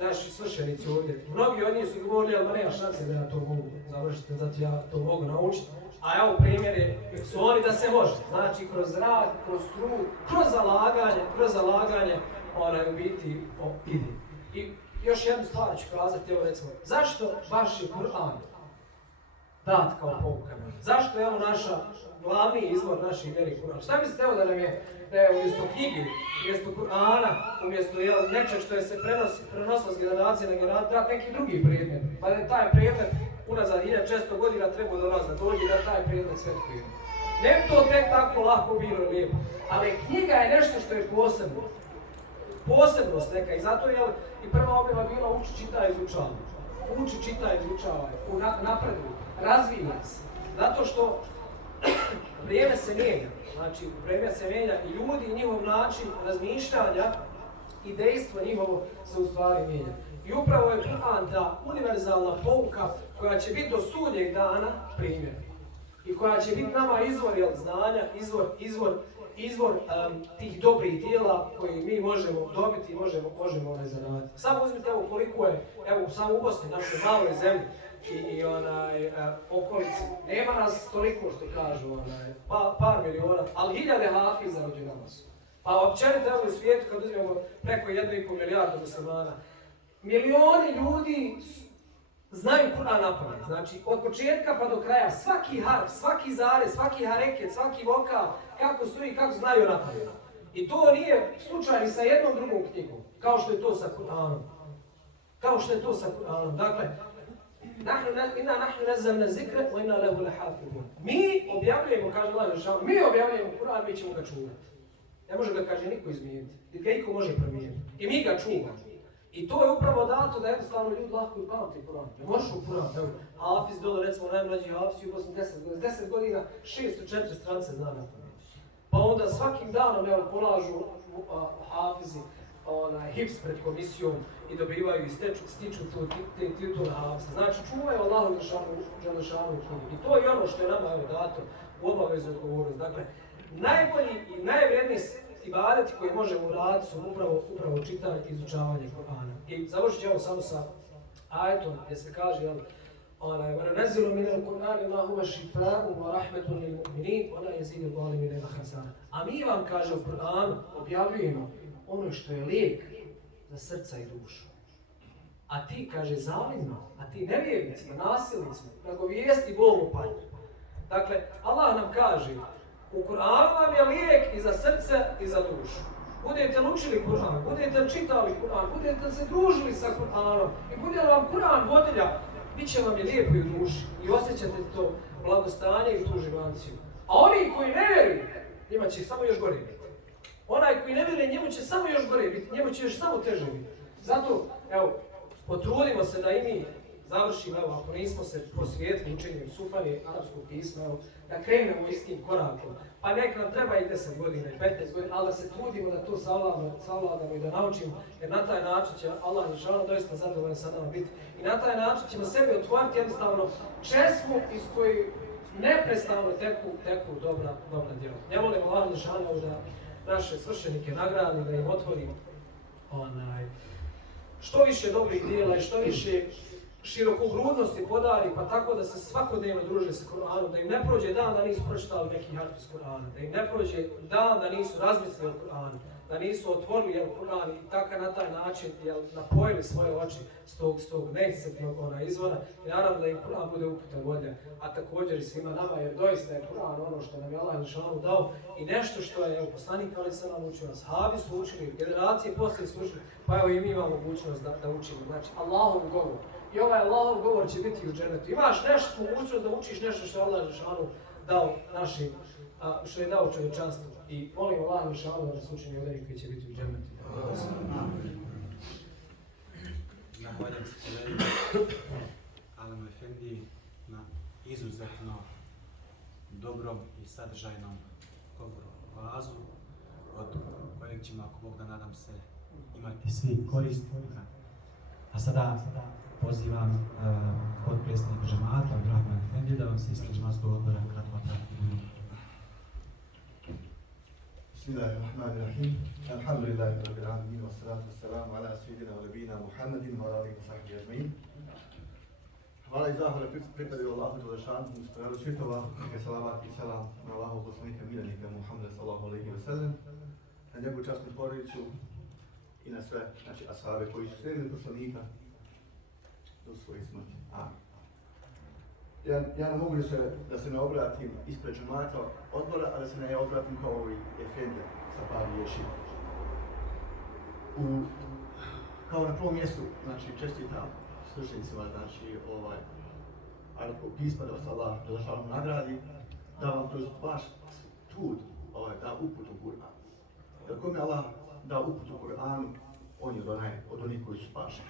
naši svršenici ovdje. Mnogi od njih su govorili, ali nema šanse da ja to mogu završiti, zato ja to mogu naučiti. A evo primjeri su oni da se može. Znači kroz rad, kroz trud, kroz zalaganje u biti ide. I još jednu stvar ću kazati, evo recimo, zašto baš je Kur'an dat kao pouka? Zašto je glavni izvor naših vjeri Kur'an? Šta mislite evo da nam je umjesto knjige, umjesto Kur'ana, umjesto nečeg što je se prenosilo s generacije na generaciju, da neki drugi predmet. Pa da je taj predmet unazad 1600 godina trebao do nas da dođe da taj predmet svetkuje. Ne bi to tek tako lako bilo i lijepo, ali knjiga je nešto što je posebno. Posebnost neka i zato je i prva objava bila uči, čitaj, izučavaj. Uči, čitaj, izučavaj, napreduj, razvijaj se. Zato što vrijeme se mijenja. Znači, vrijeme se mijenja i ljudi i njihov način razmišljanja i dejstvo njihovo se u stvari mijenja. I upravo je Kur'an ta univerzalna pouka koja će biti do sudnjeg dana primjer. I koja će biti nama izvor znanja, izvor tih dobrih dijela koji mi možemo dobiti i možemo zaraditi. Samo uzmite evo koliko je, evo samo u Bosni, našoj maloj zemlji i okolici. Nema nas toliko što kažu, par miliona, ali hiljade hafiza među nama su. Pa općenito evo u svijetu kad uzmemo preko 1,5 milijarda muslimana, milioni ljudi znaju Kur'an na pamet. Znači, od početka pa do kraja, svaki harf, svaki zarez, svaki hareket, svaki vokal, kako stoji, kako znaju na pamet. I to nije slučaj ni sa jednom drugom knjigom, kao što je to sa Kur'anom. Dakle, inna nahnu nazzalna zikra wa inna lahu lahafizun. Mi objavljujemo, kaže Allah dželle, mi objavljujemo Kur'an, mi ćemo ga čuvati. Ne može ga, kaže, niko izmijeniti. Niti ga niko može promijeniti. I mi ga čuvamo. I to je upravo dato da jednostavno ljudi lahko i pamti Kur'an. Ne možeš u Kur'an, evo, Hafiz dole, recimo najmlađi Hafiz u Bosni 10 godina, 604 stranice zna na pamet. Pa onda svakim danom, evo, polažu Hafizi hifz pred komisijom i dobivaju i stiču te titule Hafiza. Znači, čuvaju Allahu dželešanu knjigu. I to je ono što je nama, evo, dato u obavezu odgovornosti. Dakle, najbolji i najvredniji ibadeti koji možemo uraditi su upravo čitanje i izučavanje Kur'ana. I završit ću ovo samo sa ajetom gdje se kaže وَنَنَزِّلُ مِنَ الْقُرْآنِ مَا هُوَ شِفَاءٌ وَرَحْمَةٌ لِلْمُؤْمِنِينَ وَلَا يَزِيدُ الظَّالِمِينَ إِلَّا خَسَارًا. A mi vam, kaže u Kur'anu, objavljujemo ono što je lijek za srca i dušu. A ti, kaže, zalimima, a ti nevjernicima, nasilnicima, nagovijesti Bogu patnju. Dakle, Allah nam kaže, u Kur'anu vam je lijek i za srce i za dušu. Budete učili Kur'an, budete čitali Kur'an, budete se družili sa Kur'anom i bude vam Kur'an vodilja, bit će vam je lijepo i u duši i osjećate to blagostanje i tu živanciju. A oni koji ne vjeruju, njima će samo još gore biti. Onaj koji ne vjeruje, njemu će samo još gore biti, njemu će još samo teže biti. Zato, evo, potrudimo se da i mi završimo, evo, ako nismo se posvijetili učenjem sufanje arapskog pisma, evo, da krenemo istim korakom. Pa nek nam treba i 10 godina i 15 godina, ali da se trudimo da to savladamo i da naučimo, jer na taj način će Allah inšallah doista zadovoljan sa nama biti. I na taj način ćemo sebi otvoriti jednostavno česmu iz koje neprestano teku dobra djela. Ja molim Allah inšallah da naše svršenike nagradi, da im otvori što više dobrih djela i što više širokogrudnosti podari, pa tako da se svakodnevno druže sa Kur'anom, da im ne prođe dan da nisu pročitali neki harf iz Kur'ana, da im ne prođe dan da nisu razmislili o Kur'anu, da nisu otvorili Kur'an i tako na taj način napojili svoje oči s tog neiscrpnog izvora i naravno da im Kur'an bude uputa vodlja, a također i svima nama, jer doista je Kur'an ono što nam je Allah dželešanu dao i nešto što je poslanik alejhi selam učio, ashabi su učili, generacije poslije su učili, pa evo i mi imamo mogućnost da učimo. Znači, Allahov govor. I ovaj Allahov govor će biti u džennetu. Imaš nešto, mogućnost da učiš nešto što je Allah dželešanu dao našim, što je dao čovječanstvu. I molim Allah dželešanu da nas učini od onih koji će biti u džennetu. Zahvaljujem se kolegi Alemu Efendiji na izuzetno dobrom i sadržajnom govoru o vazu, od kojeg ćemo, ako Bog da, nadam se, imati svi korist. A sada pozivam potpredsjednika džemata Abdurrahman Efendi da vam se ispred džematskog odbora kratko obrati. Bismillahirrahmanirrahim. Alhamdulillahi rabbil alamin, wassalatu wassalamu ala sayyidina wa nabiyina Muhammedin wa ala alihi wa sahbihi ajma'in. Hvala i zahvala pripadaju Allahu dželešanu, stvoraru svjetova, neka salavat i selam na Allahov poslanika miljenika Muhammeda sallallahu alejhi ve sellem, na njegovu časnu porodicu i na sve, znači ashabe koji su slijedili poslanika do svoje smrti. Ja ne mogu da se ne obratim ispred džemata odbora, a da se ne obratim kao ovi Efendija sa par riječi. Kao na prvom mjestu, znači čestitam slušnicima, znači arapskog pisma, da vas Allah dželešanu nagradi, da vam kroz vaš trud da uputu Kur'an. Jer kome Allah da uputu Kur'anu, on je od onih koji su spašeni.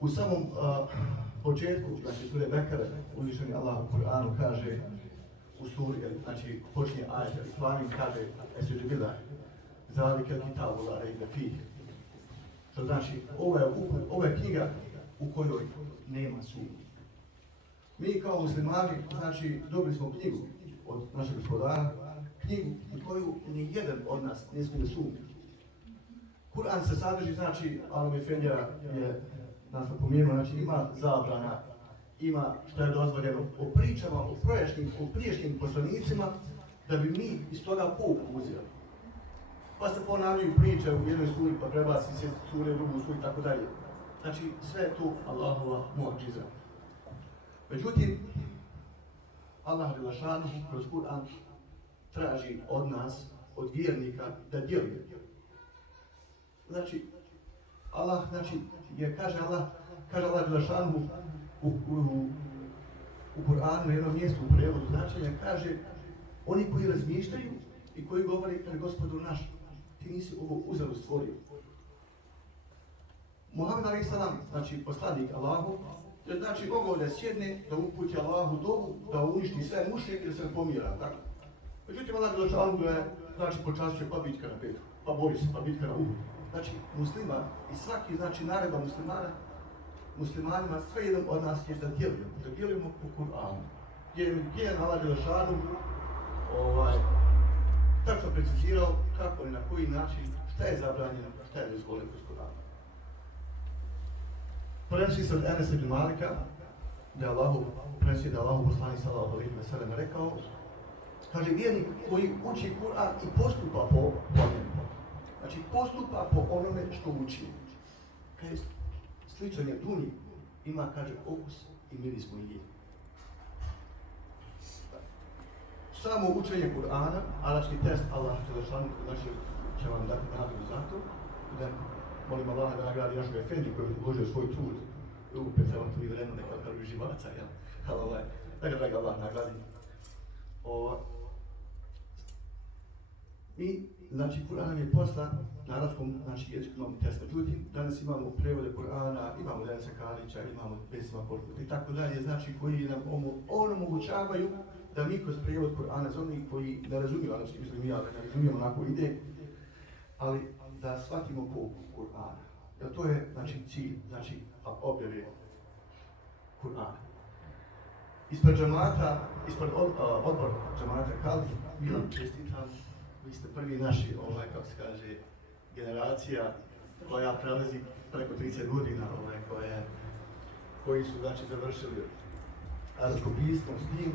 U samom početku, znači sure Bekare, uzvišeni Allah u Kur'anu kaže, u suri, znači počinje ajet, i planim kaže, esuđu billah, zalike kitabu la rejbe fih. Što znači, ovo je knjiga u kojoj nema sumnje. Mi kao muslimani, znači, dobili smo knjigu od našeg gospodara, knjigu u koju ni jedan od nas ne smije sumnjati. Kur'an se sadrži, znači, Alem Efendija je nas napomenuo, znači ima zabrana, ima što je dozvoljeno o pričama o prijašnjim poslanicima, da bi mi iz toga pouku uzeli. Pa se ponavljaju priče u jednoj suri, pa prebaci se sure u drugu suru i tako dalje. Znači sve je to Allahova muadžiza. Međutim, Allah dželešanu kroz Kur'an traži od nas, od vjernika, da djeluje. Znači, Allah, znači, kaže Allah dželešanu u Kur'anu na jednom mjestu u prijevodu značenja, kaže oni koji razmišljaju i koji govore kad Gospodu naš, ti nisi ovo uzalud stvorio. Muhammed alejhi selam, znači poslanik Allahu, je znači mogao da sjedne, da uputi Allahu dovu, da uništi sve mušrike i da se pomira, tako. Međutim, Allah dželešanu je, znači, počastio pa bitka na Petru, pa bori se, pa bitka na Uhudu. Znači, musliman i svaki, znači, naredba muslimanima, sve jedan od nas je da djelujemo po Kur'anu. Gdje je Allah dželešanu tako precizirao kako i na koji način, šta je zabranjeno, šta je dozvoljeno kroz Kur'an. Prenosi se od Enesa ibn Malika, da je Allahu poslanik sallallahu alejhi ve sellem rekao, kaže, vjernik koji uči Kur'an i postupa po njemu. Znači, postupa po onome što uči. Kaže, sličan je duni, ima, kaže, okus i miris koji je. Samo učenje Kur'ana, arapski test Allah dželešanu, znači će vam dati nagradu za to. Da molim Allaha da nagradi našeg Efendiju koji je uložio svoj trud. Opet se vam tu i vremenu nekako prvi živaca, jel? Ali da ga Allah nagradi. I, znači, Kur'an nam je poslan na arapskom, znači, jeziku imamo test. Međutim, danas imamo prevode Kur'ana, imamo Denisa Kalića, imamo Besima Porkuta i tako dalje, znači, koji nam omogućavaju da mi kroz prevod Kur'ana za onih koji ne razumiju arapski, mislim ja ne razumijemo onako ide, ali da shvatimo pouku Kur'ana. Jer to je, znači, cilj, znači, objave Kur'ana. Ispred džamata, ispred odbora džamata Kalf, mi vam čestitam, vi ste prvi naši, kako se kaže, generacija koja prelazi preko 30 godina, koji su, znači, završili arapsko pismo. S tim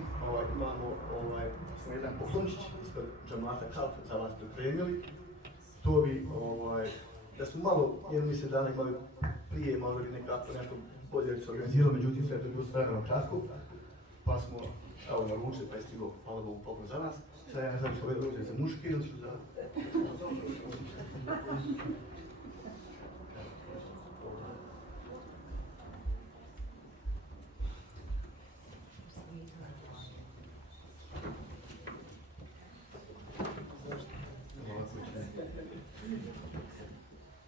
imamo smo jedan poklončić ispred džamata Kalf za vas pripremili. To bi, da smo malo, jedno misle dana imali prije, malo bi nekako nešto bolje se organiziralo, međutim sve to je bilo stvarno kratko, pa smo, evo, naručili, pa je stiglo, hvala Bogu, poklon za nas. Sad ja ne znam što ove ruže za muške ili su za...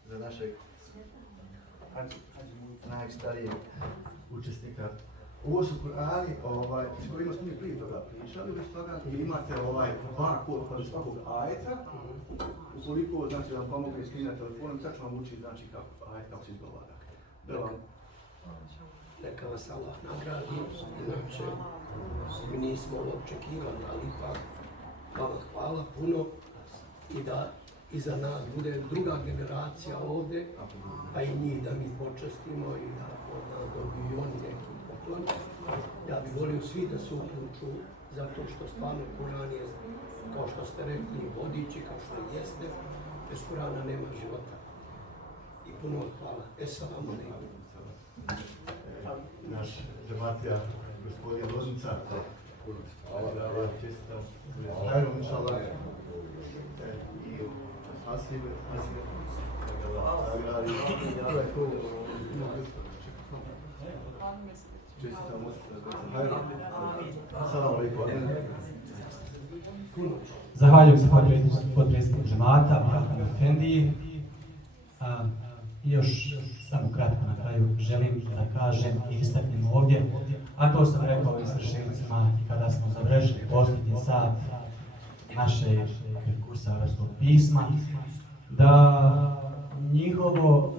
Za našeg najstarijeg učesnika. Ovo su Kur'ani, s kojima smo mi prije toga pričali, već toga imate dva koda kod svakog ajeta. Ukoliko, znači, vam pomogne snimati telefonom, sad ću vam učiti, znači, kako se izgovara. Da vam... Neka vas Allah nagradi, inače mi nismo očekivali, ali ipak hvala puno i da iza nas bude druga generacija ovdje, a i njih da mi počestimo i da dobiju oni neki poklon. Ja bih volio svi da se uključu, zato što stvarno Kur'an je, kao što ste rekli, vodiči, kao što jeste, bez Kur'ana nema života. I puno hvala. Esselamu alejkum. Naš džematija, gospodin Loznica, hvala da vam čestitam. Hajrom, inša Allah. I Asibe. Čestitam Hajrom. Assalamu alejkum. Zahvaljujem se potpredsjedniku džemata, Muhammedu Efendiji. Još samo kratko na kraju želim da kažem i istaknem ovdje, a to sam rekao i svršenicima i kada smo završili posljednji sat naše kursa arapskog pisma, da njihovo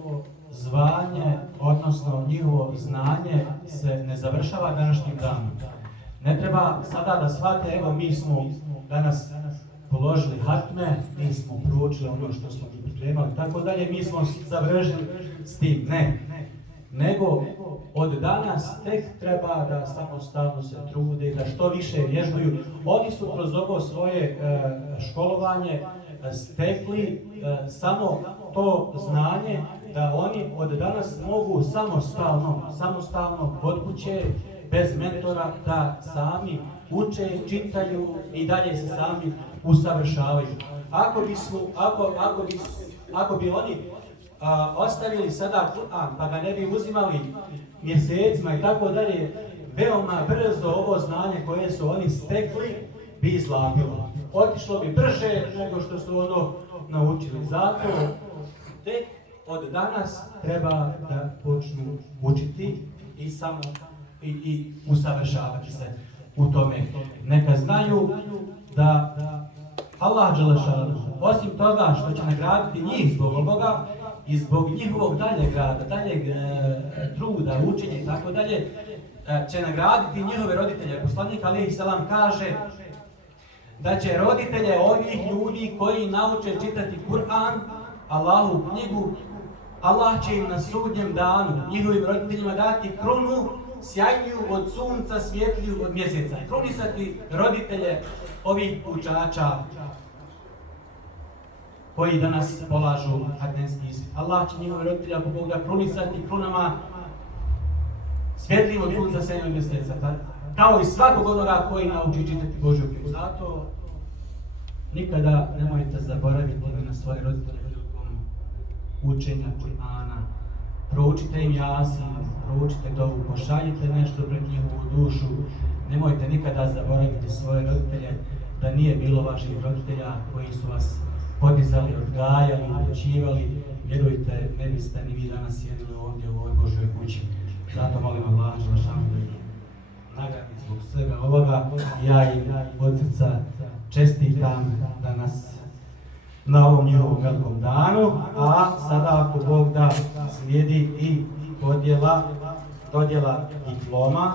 zvanje, odnosno njihovo znanje se ne završava današnjim danom. Ne treba sada da shvate, evo mi smo danas položili hatme, mi smo proučili ono što smo pripremali, tako dalje, mi smo završili s tim. Ne. Nego od danas tek treba da samostalno se trude, da što više vježbaju. Oni su kroz ovo svoje školovanje stekli samo to znanje da oni od danas mogu samostalno kod kuće, bez mentora, da sami uče, čitaju i dalje se sami usavršavaju. Ako bi oni ostavili sada Kur'an, pa ga ne bi uzimali mjesecima i tako dalje, veoma brzo ovo znanje koje su oni stekli bi izlagilo. Otišlo bi brže nego što su ono naučili. Zato tek od danas treba da počnu učiti i usavršavati se u tome. Neka znaju da Allah dželešanu, osim toga što će nagraditi njih zbog ovoga i zbog njihovog daljeg rada, daljeg truda, učenja i tako dalje, će nagraditi njihove roditelje. Poslanik alejhi selam kaže da će roditelje ovih ljudi koji nauče čitati Kur'an, Allahu knjigu, Allah će im na sudnjem danu, njihovim roditeljima dati krunu sjajniju od sunca, svjetliju od mjeseca. Krunisati roditelje ovih učača koji danas polažu hadnenski ispit. Allah će njihove roditelje, ako Bog da, krunisati krunama svjetlijim od sunca, sjajniju od mjeseca. Kao i svakog onoga koji nauči čitati Božju knjigu. Zato nikada nemojte zaboraviti na svoje roditelje prilikom učenja Kur'ana. Proučite im Jasin, proučite dovu, pošaljite nešto pred njihovu dušu. Nemojte nikada zaboraviti svoje roditelje. da nije bilo vaših roditelja koji su vas podizali, odgajali, upućivali, vjerujte, ne biste ni vi danas sjedili ovdje u ovoj Božoj kući. Zato molim Allah dželešanu da nagradi zbog svega ovoga. Ja im od srca čestitam danas na ovom njihovom velikom danu, a sada ako Bog da slijedi i dodjela diploma.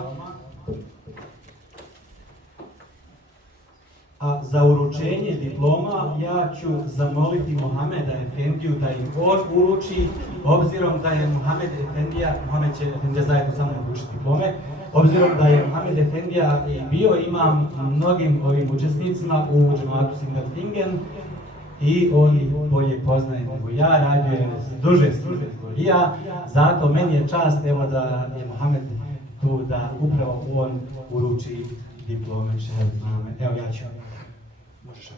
A za uručenje diploma ja ću zamoliti Mohameda Efendiju da im on uruči, obzirom da je Mohamed će Efendija zajedno sa mnom uručiti diplome, obzirom da je Mohamed Efendija i bio imam mnogim ovim učesnicima u džematu Sindelfingen i on ih bolje poznaje nego ja, radio je duže službe nego ja, zato meni je čast evo da je Mohamed tu da upravo on uruči diplome šehad mame. Evo ja ću. Možeš.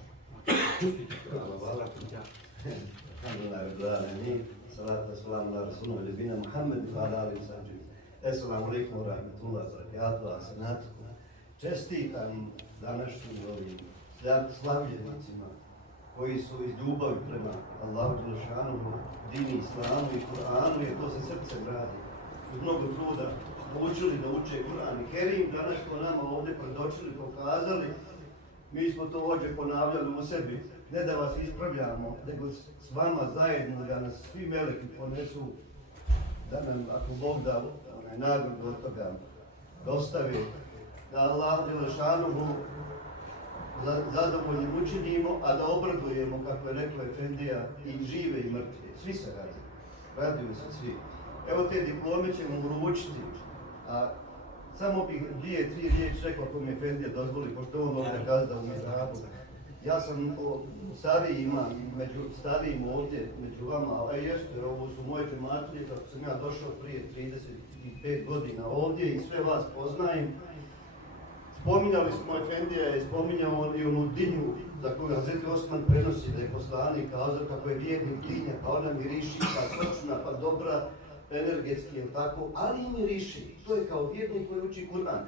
Salatu wassalamu ala rasulina nabina Muhammed wa ala alihi wa sahbihi. Assalamu alaikum wa rahmatullahi wa barakatuh. Asanatukum. Čestitam današnjim ovim slavljenicima koji su iz ljubavi prema Allahu dželešanu, dini islamu i Kur'anu, jer to se srcem radi. Uz mnogo truda naučili da uče Kur'an i Kerim, danas smo nama ovdje predočili, pokazali. Mi smo to ovdje ponavljali u sebi, ne da vas ispravljamo, nego s vama zajedno da nas svi meleki ponesu, da nam, ako Bog da, nagradu od toga dostavi, da Allah dželešanuhu zadovoljnim učinimo, a da obradujemo, kako je rekla Efendija, i žive i mrtve. Svi se raduju se svi. Evo te diplome ćemo uručiti, a samo bih 2-3 riječi rekao ako mi Efendija dozvoli, pošto on ovdje gazda u mizrabu. Ja sam stariji imam, među starijim ovdje, među vama, a jeste, jer ovo su moje džematlije, kako sam ja došao prije 35 godina ovdje i sve vas poznajem. Spominjali smo, Efendija je spominjao i onu dinju za koju Hazreti Osman prenosi da je poslanik kazao kako je vjernik dinja, pa ona miriši, pa sočna, pa dobra, energetski, je tako, ali i miriši. To je kao vjernik koji uči Kur'an.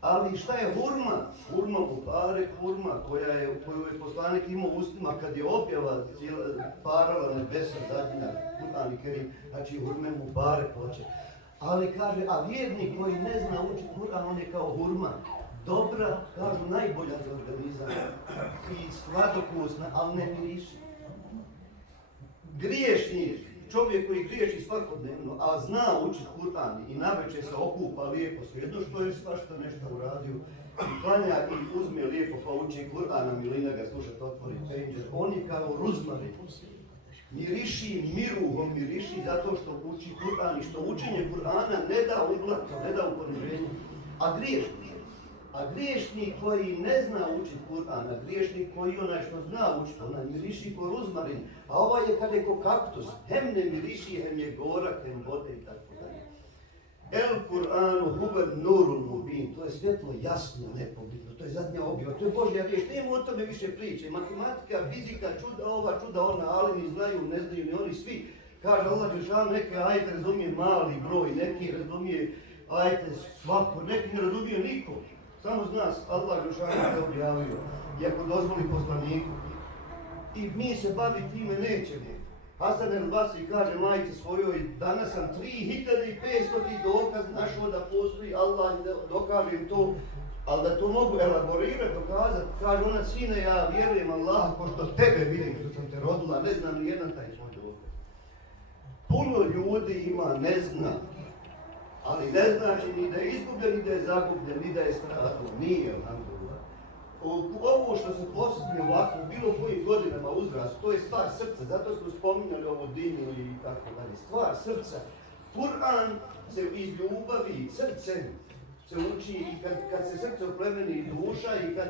Ali šta je hurma? Hurma Mubarek, hurma koju je poslanik imao ustima kad je objava parala nebesa zadnja, Kur'an i Kerim, znači hurme Mubarek hoće. Ali kaže, a vjernik koji ne zna učiti Kur'an, on je kao hurma. Dobra, kažu, najbolja za organizam i sladokusna, ali ne miriši. Griješnik, čovjek koji griješi svakodnevno, a zna učiti Kur'an i navečer se okupa lijepo, svejedno što je svašta nešto uradio, i klanja i uzme lijepo pa uči Kur'ana, milina ga slušati, otvori pager, on je kao ruzmarin. Miriši miruhom, miriši zato što uči Kur'an i što učenje Kur'ana ne da uglata, ne da uponiženje, a griješnik. A griješnik koji ne zna učiti Kur'an, a griješnik koji onaj što zna učiti, onaj miriši ko ruzmarin, a ovaj je kada je ko kaktus, hem ne miriši, hem je gorak, hem vode i tako dalje. El Kur'anu huben nurul mubin, to je svjetlo jasno, nepobitno, to je zadnja objava, to je Božja riječ, nema o tome više priče, matematika, fizika, čuda ova, čuda ona, ali ni znaju, ne znaju ni oni svi. Kaže Allah dželešanu, neke ajte razumije mali broj, neki razumije ajte svako, neki ne razumije niko. Samo zna Allah dželešanu je objavio, i ako dozvoli poslaniku. I mi se baviti time nećemo. Hasan el Basri kaže majici svojoj, danas sam 3500 dokaz našao da postoji Allah i da dokažem to, ali da to mogu elaborirati, dokazati. Kaže ona, sine, ja vjerujem Allaha ko što tebe vidim, što sam te rodila, ne znam ni jedan taj svoj dokaz. Puno ljudi ima, ne zna. Ali ne znači ni da je izgubljen, ni da je zagubljen, ni da je stradao. Nije, alhamdulillah. Ovo što se posjetuje ovako, bilo kojim godinama uzrastu, to je stvar srca. Zato smo spominjali ovo dinju i tako dalje. Stvar srca. Kur'an se iz ljubavi, srcem se uči i kad se srce oplemeni duša i kad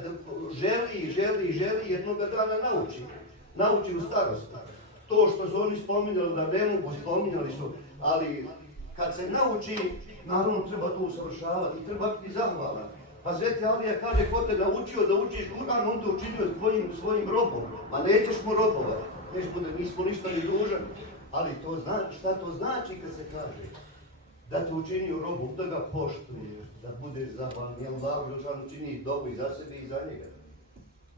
želi, jednoga dana nauči u starosti. To što su oni spominjali da ne mogu, spominjali su, ali kad se nauči, naravno treba to usavršavati i treba biti zahvalan. Hazreti Alija kaže, ko te naučio da učiš Kur'an, on te učinio svojim robom, a nećeš mu robovati. Nismo ništa ni dužan. Ali šta to znači kad se kaže? Da te učinio robom, da ga poštuješ, da budeš zahvalan. Allah dželešanu čini dobro i za sebe i za njega.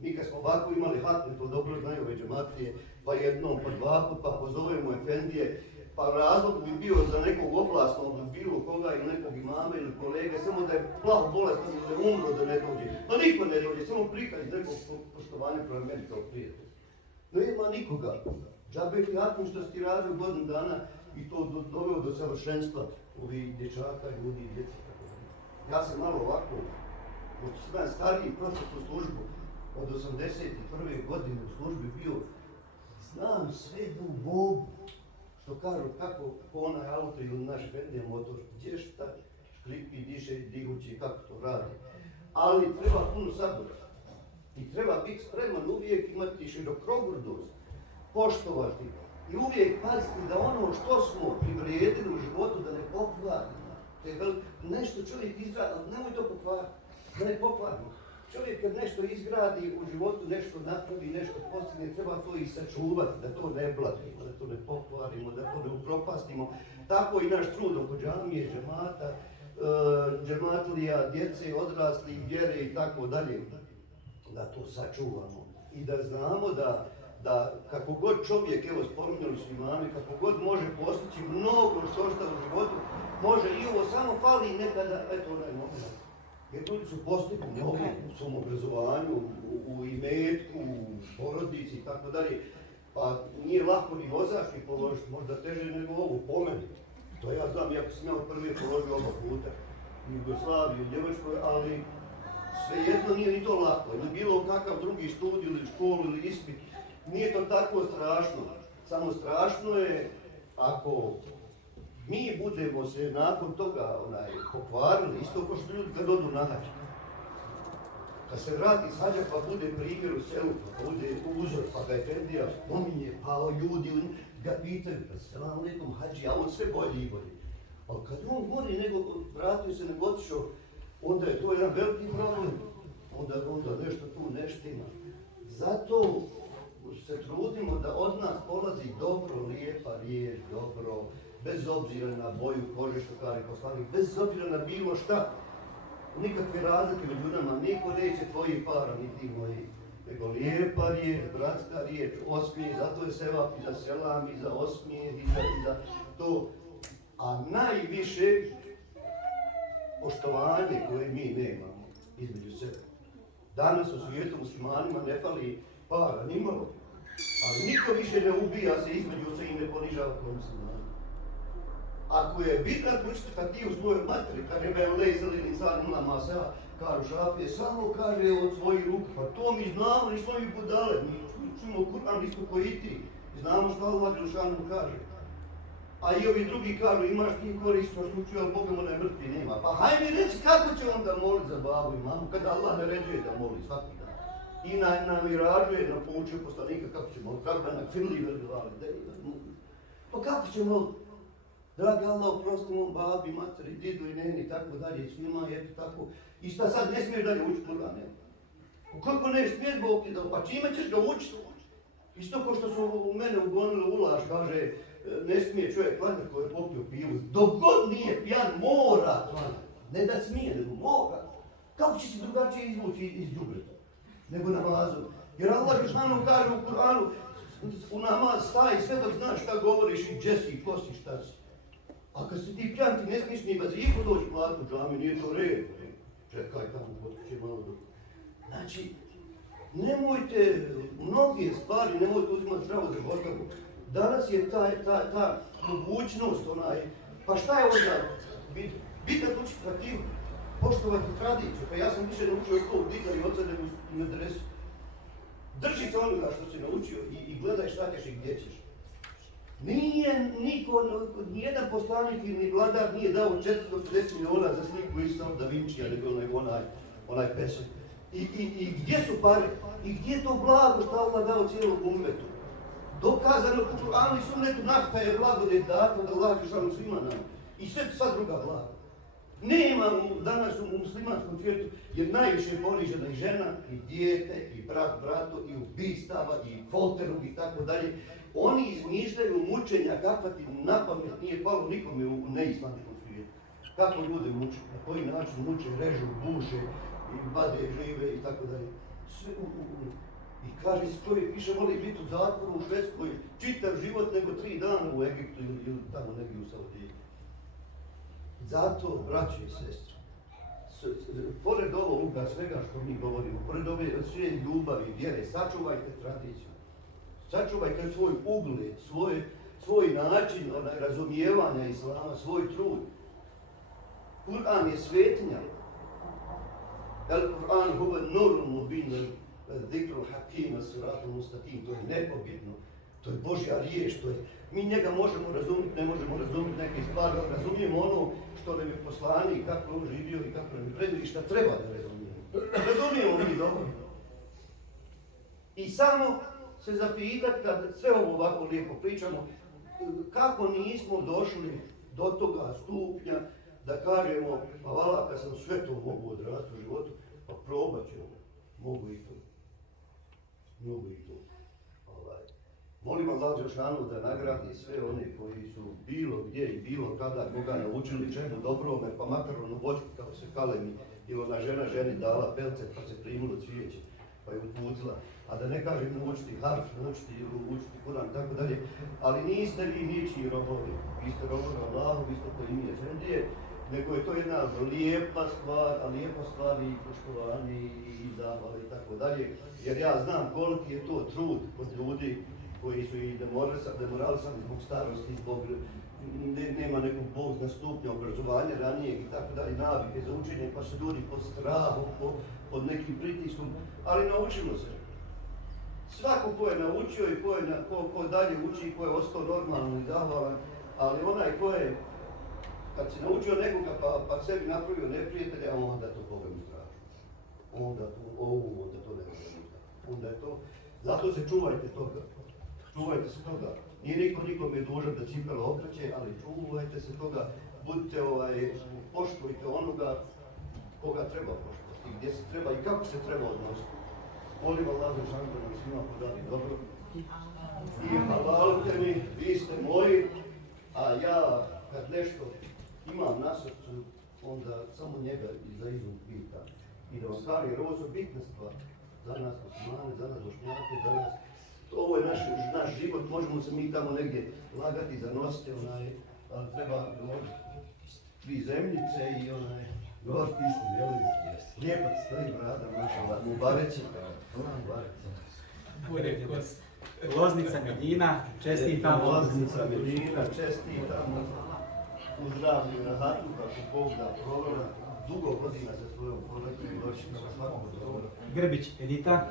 Mi kad smo ovako imali hatne, to dobro znaju ove džematlije, pa jednom, pa dva put, pa pozovemo efendije, pa razlog bi bio za nekog oplasnog, bilo koga ili nekog imama ili kolege, samo da je plaho bolestan ili da umro da ne dođe. Pa niko ne dođe, samo prikaz nekog poštovanja prema meni kao prijatelj. Nema nikoga. Džabe ti hatnu što si ti radio godinu dana i to doveo do savršenstva ovih dječaka, ljudi i djeci. Ja sam malo ovako, pošto sam jedan stariji prošao tu službu, od 81. godine u službi bio, znam sve do Bogu, što kažu kako onaj auto ili naš efendija motor, gdje šta škripi, diše, dihući, kako to radi. Ali treba puno sabora i treba biti spreman uvijek imati širokogrudnost, poštovati i uvijek paziti da ono što smo privrijedili u životu da ne pokvarimo. Nešto čovjek izgradi, ali nemoj to pokvariti, da ne pokvarimo. Čovjek kad nešto izgradi u životu, nešto napravi, nešto postigne, treba to i sačuvati, da to ne blatimo, da to ne pokvarimo, da to ne upropastimo. Tako i naš trud oko džamije, džemata, džematlija, djece, odrasli, vjere i tako dalje, da to sačuvamo. I da znamo da kako god čovjek, evo spominjali su imami, kako god može postići mnogo što u životu, može i ovo samo fali nekada, eto onaj moment. Jer ljudi su postigli mnogo u svom obrazovanju, u imetku, u porodici i tako dalje. Pa nije lako ni vozački položiti, možda teže nego ovo po meni. To ja znam, iako sam ja prvi položio oba puta. U Jugoslaviji, u Njemačkoj, ali svejedno nije ni to lako. Ili bilo kakav drugi studij ili školu ili ispit. Nije to tako strašno. Samo strašno je ako mi budemo se nakon toga pokvarili, isto kao što ljudi kad odu na hađ. Kad se vrati s hađa pa bude primjer u selu, pa bude uzor, pa ga efendija spominje, pa ljudi ga pitaju, pa selam alejkum hađi, a on sve bolji i bolji. Ali kad on gori nego vratio se nego otišao, onda je to jedan veliki problem. Onda nešto tu ne štima. Zato se trudimo da od nas polazi dobro, lijepa riječ, dobro, bez obzira na boju kože, što kaže poslanik, bez obzira na bilo šta. Nikakve razlike među nama, niko neće tvojih para, ni ti moji. Nego lijepa riječ, bratska riječ, osmijeh, zato je sevap i za selam, i za osmijeh, i za to. A najviše poštovanje koje mi nemamo između sebe. Danas u svijetu muslimanima ne fali para, nimalo. Ali niko više ne ubija se između se i ne ponižava kao muslimani. Ako je bitno učiti fatiju svojoj materi, kaže Beulej sali l'insan ima maseva, kažu šafije, samo kaže od svojih ruka, pa to mi znamo, nismo mi budale, mi učimo Kur'an, nismo koji ti, znamo što Allah Đelšanu kaže. A i ovi drugi kažu, imaš ti korist, što slučuje, ali Boga mu ne mrtvi nema. Pa hajde mi reći kako će onda moliti za babu i mamu, kada Allah naređuje da moli svaki dan. I namirađuje, napoučuje poslanika kako će moliti, kako da nakfirli verzivali, pa kako će moliti? Dragi Allah, oprosti mom babi, materi, didu i neni, tako dalje, svima je to tako. I šta sad ne smiješ dalje učiti Kur'an, ne? Ukoliko ne smiješ Bog ti da, pa čime ćeš ga učiti? Isto ko što su u mene ugonili u laž, kaže, ne smije čovjek klanjati koji je popio pivu. Dok god nije pijan, mora klanjati. Ne da smije, nego mora. Kako će se drugačije izvući iz đubreta nego namazom? Jer Allah Žešanu kaže u Kur'anu, u namaz staj sve dok znaš šta govoriš i gdje si i ko si, šta si. A kad si ti pijan, ti ne smiješ ni vazifu doći plati u džami, nije to red. Čekaj tamo, potiče malo dok. Znači, nemojte mnoge stvari, nemojte uzimati zdravo za gotovo. Danas je ta mogućnost, pa šta je onda? Bitat učiti fatiju, poštovati tradiciju. Pa ja sam više naučio od svog dika i oca nego u medresu. Drži se onoga što si naučio i gledaj šta ćeš i gdje ćeš. Nije niko, nijedan poslanik ni vladar nije dao 450 miliona za sliku Isao da Vincija nego onaj pesen. I gdje su pare? I gdje je to blago što Allah dao cijelom ummetu? Dokazano u Kur'anu i sunnetu nafta je blagodat dato da Allah Žešanu svima nama. I sva druga blaga. Nema danas u muslimanskom svijetu jer najviše je ponižena i žena, i dijete, i brat bratu, i ubistava, i folteru i tako dalje. Oni izmišljaju mučenja kakva ti na pamet nije palo nikome u neislamskom svijetu. Kako ljude muče, na koji način muče, režu, buše, i vade žive i tako dalje. I kaže, čovjek više voli biti u zatvoru u Švedskoj čitav život nego 3 dana u Egiptu ili tamo negdje u Saudiji. Zato, braće i sestre, pored ovoga svega što mi govorimo, pored ove sve ljubavi, vjere, sačuvajte tradiciju. Sačuvajte svoj ugled, svoj način razumijevanja islama, svoj trud. Kur'an je svetinja. Al-Kur'an huwa nurun mubin, zikrul hakim, siratul mustaqim, to je nepobjedno. To je Božja riječ, mi njega možemo razumjeti, ne možemo razumjeti neke stvari, ali razumijemo ono što nam je poslanik, kako je on živio i kako nam je predvidi, šta treba da razumijemo. Razumijemo mi dobro. I samo se zapitati, kad sve ovo ovako lijepo pričamo, kako nismo došli do toga stupnja da kažemo, pa vala, kad sam sve to mogu odraditi u životu, pa probat ćemo, mogu i to. Mogu i to. Molim Allah Đelšanu da nagradi sve one koji su bilo gdje i bilo kada koga naučili čemu dobrome, pa makar ono voćku kako se kalemi, ili ona žena ženi dala pelce pa se primilo cvijeće, pa je uputila. A da ne kažem naučiti harf, učiti Kur'an i tako dalje, ali niste vi ničiji robovi, vi ste robovi Allahu, vi ste to ime Efendije, nego je to jedna lijepa stvar i poštovanje i zahvala i tako dalje, jer ja znam koliki je to trud kod ljudi koji su i demoralisani zbog starosti, zbog nema nekog Bog na stupnja obrazovanja ranijeg i tako dalje, navike za učenje, pa su ljudi pod strahom, pod nekim pritiskom, ali naučimo se. Svako ko je naučio i ko dalje uči i ko je ostao normalno i zahvalan, ali onaj ko je, kad si naučio nekoga pa sebi napravio neprijatelja, onda to Boga mi strašno. Onda to ne može nikada. Onda je to, zato se čuvajte toga. Čuvajte se toga. Nije niko nikome dužan da cipele okreće, ali čuvajte se toga. Budite, poštujte onoga koga treba poštovati, gdje se treba i kako se treba odnositi. Molim Allah da nam svima podari dobro. I halalite mi, vi ste moji, a ja kad nešto imam na srcu, onda samo njega za izum pitam. I da vam kažem, jer ovo su bitne stvari. Za nas muslimane, za nas bošnjake, za nas. Ovo je naš život, možemo se mi tamo negdje lagati, zanositi, ali treba vi zemljice i gorki smo, jel? Lijepo ti stoji brada, mašala, Mubareće. Loznica Medina, čestitam. Loznica Medina, čestitam. U zdravlju i rahatu, kako Bog da provora. Dugo godina sa svojom porodicom i doći na svakom dobro. Grbić Edita,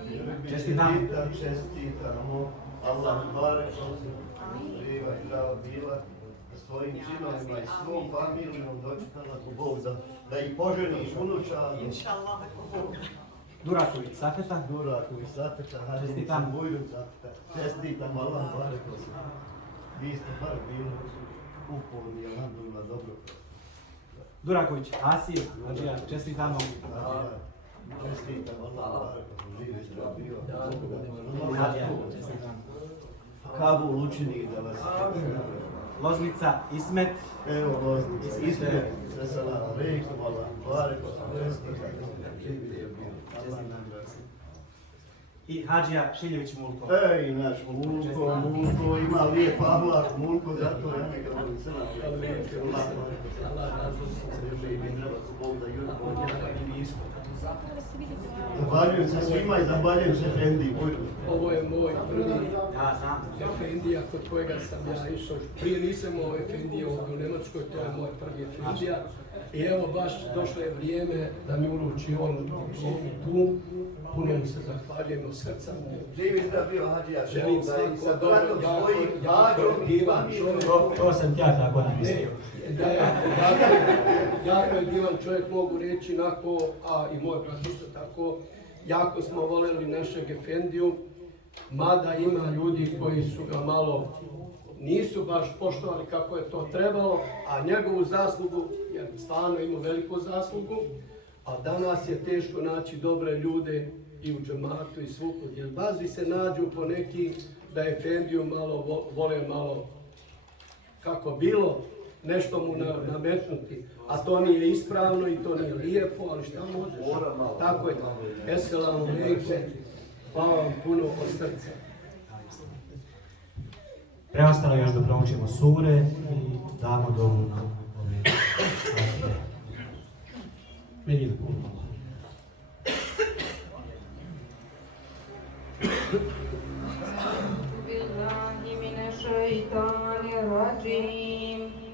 čestitam. Čestitamo. Allah barek, živa i zdrava bila, sa svojim sinovima i svom familijom dočekala ko Bog da ih poženiš unuča. Inšallah, ako Bog. Duraković Safeta. Duraković Safeta, čestitam. Bujrum Safeta. Čestitam, Allah barek. Vi ste bar bili uporni, alhamdulillah, dobro. Duraković Asir, čestitamo. Čestitam, Allah barek, živi zdrav bio. Kabul učini da vas Loznica Ismet. Evo Loznica Ismet. Assalamu alaikum, Allah barek, čestitam. I Hadžija Šiljević Mulko. Ej, naš Mulko ima lijep ahlak, Mulko, zato ja njega volim crna. Zahvaljujem se svima i zahvaljujem se Efendiji. Ovo je moj prvi Efendija kod kojega sam ja išao. Prije nisam imao Efendije ovdje u Njemačkoj, to je moj prvi Efendija. I evo baš došlo je vrijeme da mi uruči on tu. Puno mu se zahvaljujem od srca. Živi zdrav bio Hadžija, želim sa bratom svojim, Hadžom, divan čovjek. To sam ja tako napisao. Jako je divan čovjek, mogu reći, a i moj brat isto tako. Jako smo voljeli našeg Efendiju, mada ima ljudi koji su ga malo nisu baš poštovali kako je to trebalo, a njegovu zaslugu, jer stvarno ima veliku zaslugu, a danas je teško naći dobre ljude i u džematu i svugdje. Jer bazi se nađu po neki da je Efendiju vole malo kako bilo, nešto mu nametnuti. a to nije ispravno i to nije lijepo, ali šta možeš? Tako je. Esselamu alejkum. Hvala vam puno od srca. Preostalo još da proučimo sure i damo dovu na ove sate. Medina.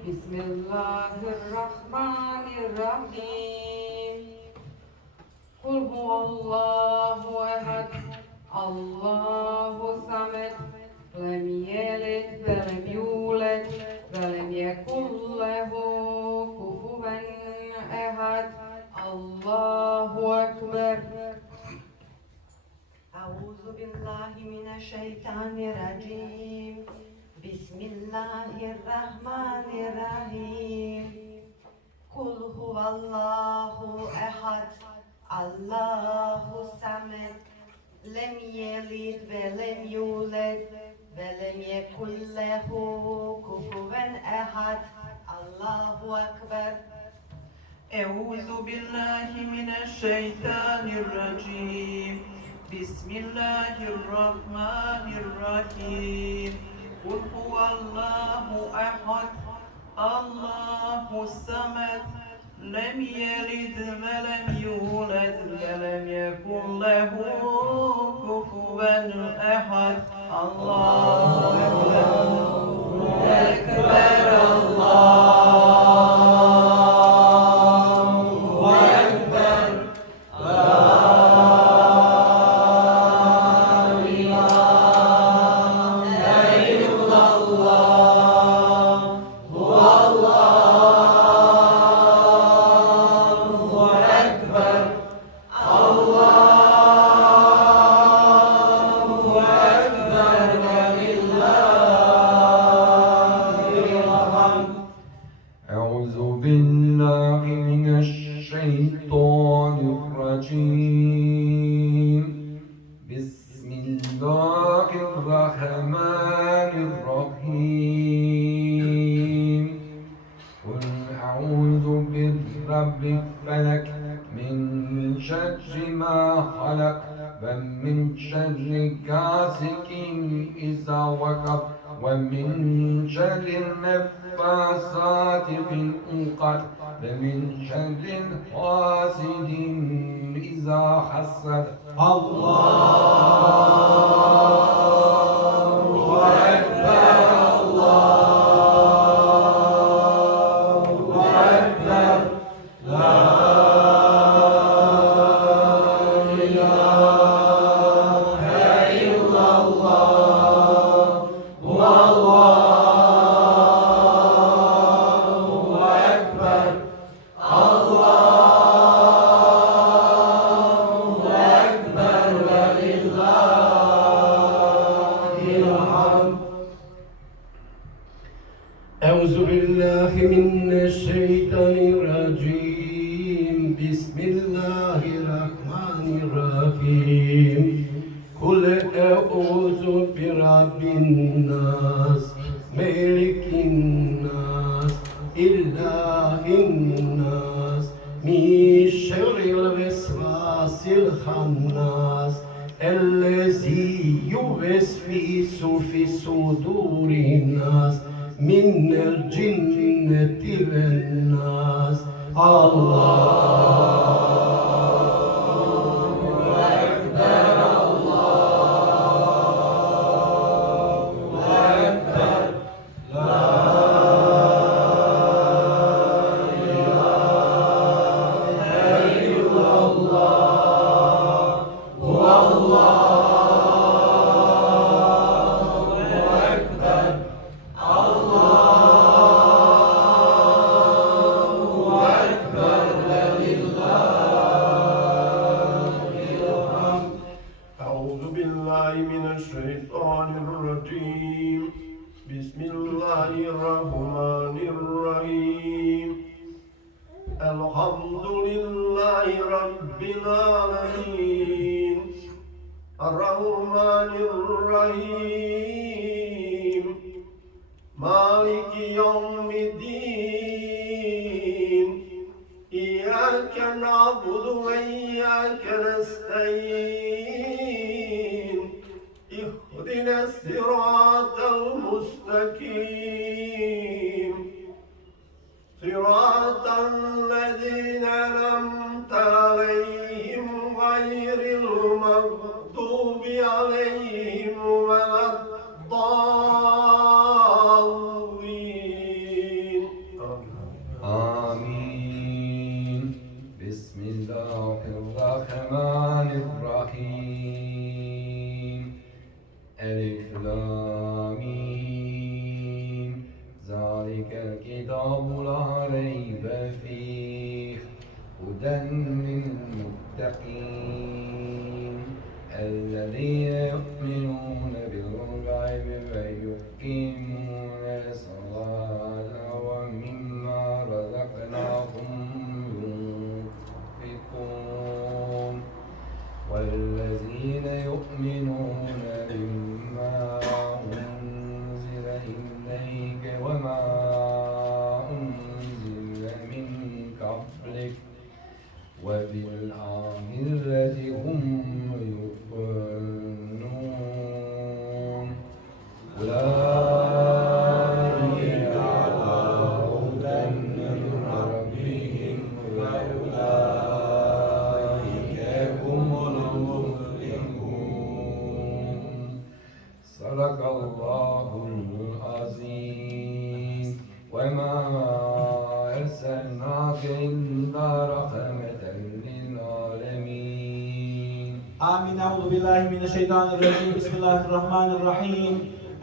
Bismillahirrahmanirrahim. Kul huvallahu ehad, Allahu samed, lem yelid ve lem yulad ve lem yekun lehu kufuven ehad. Allahu ekber. أعوذ بالله من الشيطان الرجيم بسم الله الرحمن الرحيم قل هو الله أحد الله الصمد لم يلد ولم يولد ولم يكن له كفوا أحد الله أكبر. أعوذ بالله من الشيطان الرجيم بسم الله الرحمن الرحيم قل هو الله أحد الله الصمد لم يلد ولم يولد ولم يكن له كفوا أحد الله أكبر الله ومن شر النفاثات في العقد ومن شر حاسد إذا حسد. الله أكبر الله أكبر لا أعوذ بالله من الشيطان الرجيم بسم الله الرحمن الرحيم قل أعوذ برب الناس ملك الناس إله الناس من شر الوسواس الخناس الذي يوسوس في صدور الناس من الجنة والناس. الله أكبر الله أكبر لا إله إلا الله والله بسم الله الرحمن الرحيم الحمد لله رب العالمين الرحمن الرحيم مالك يوم الدين إياك نعبد وإياك نستعين اهدنا الصراط المستقيم صراط الذين أنعمت عليهم غير المغضوب عليهم ولا الضالين آمين. بسم الله الرحمن الرحيم. ألف لام ميم. ذلك الكتاب لا ريب فيه هدى للمتقين الذين يؤمنون بالغيب ويقيمون الصلاة ومما رزقناهم ينفقون والذين يؤمنون بما أنزل إليك وما أنزل من قبلك وبالآخرة هم يوقنون أولئك على هدى من ربهم وأولئك هم المفلحون. صدق الله العظيم. وما أرسلناك إلا رحمة للعالمين. آمين. أعوذ بالله من الشيطان الرجيم. بسم الله الرحمن الرحيم.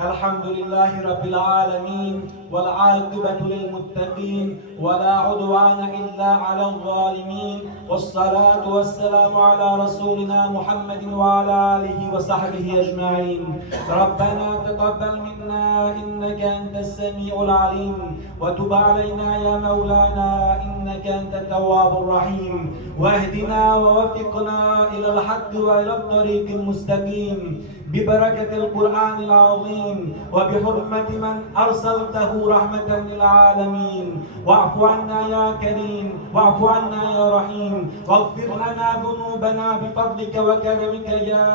الحمد لله رب العالمين والعاقبة للمتقين ولا عدوان إلا على الظالمين والصلاة والسلام على رسولنا محمد وعلى آله وصحبه أجمعين. ربنا تقبل منا إنك أنت السميع العليم وتب علينا يا مولانا إنك أنت التواب الرحيم واهدنا ووفقنا إلى الحق وإلى الطريق المستقيم ببركة القرآن العظيم وبحرمة من أرسلته رحمة للعالمين. واعف عنا يا كريم واعف عنا يا رحيم واغفر لنا ذنوبنا بفضلك وكرمك يا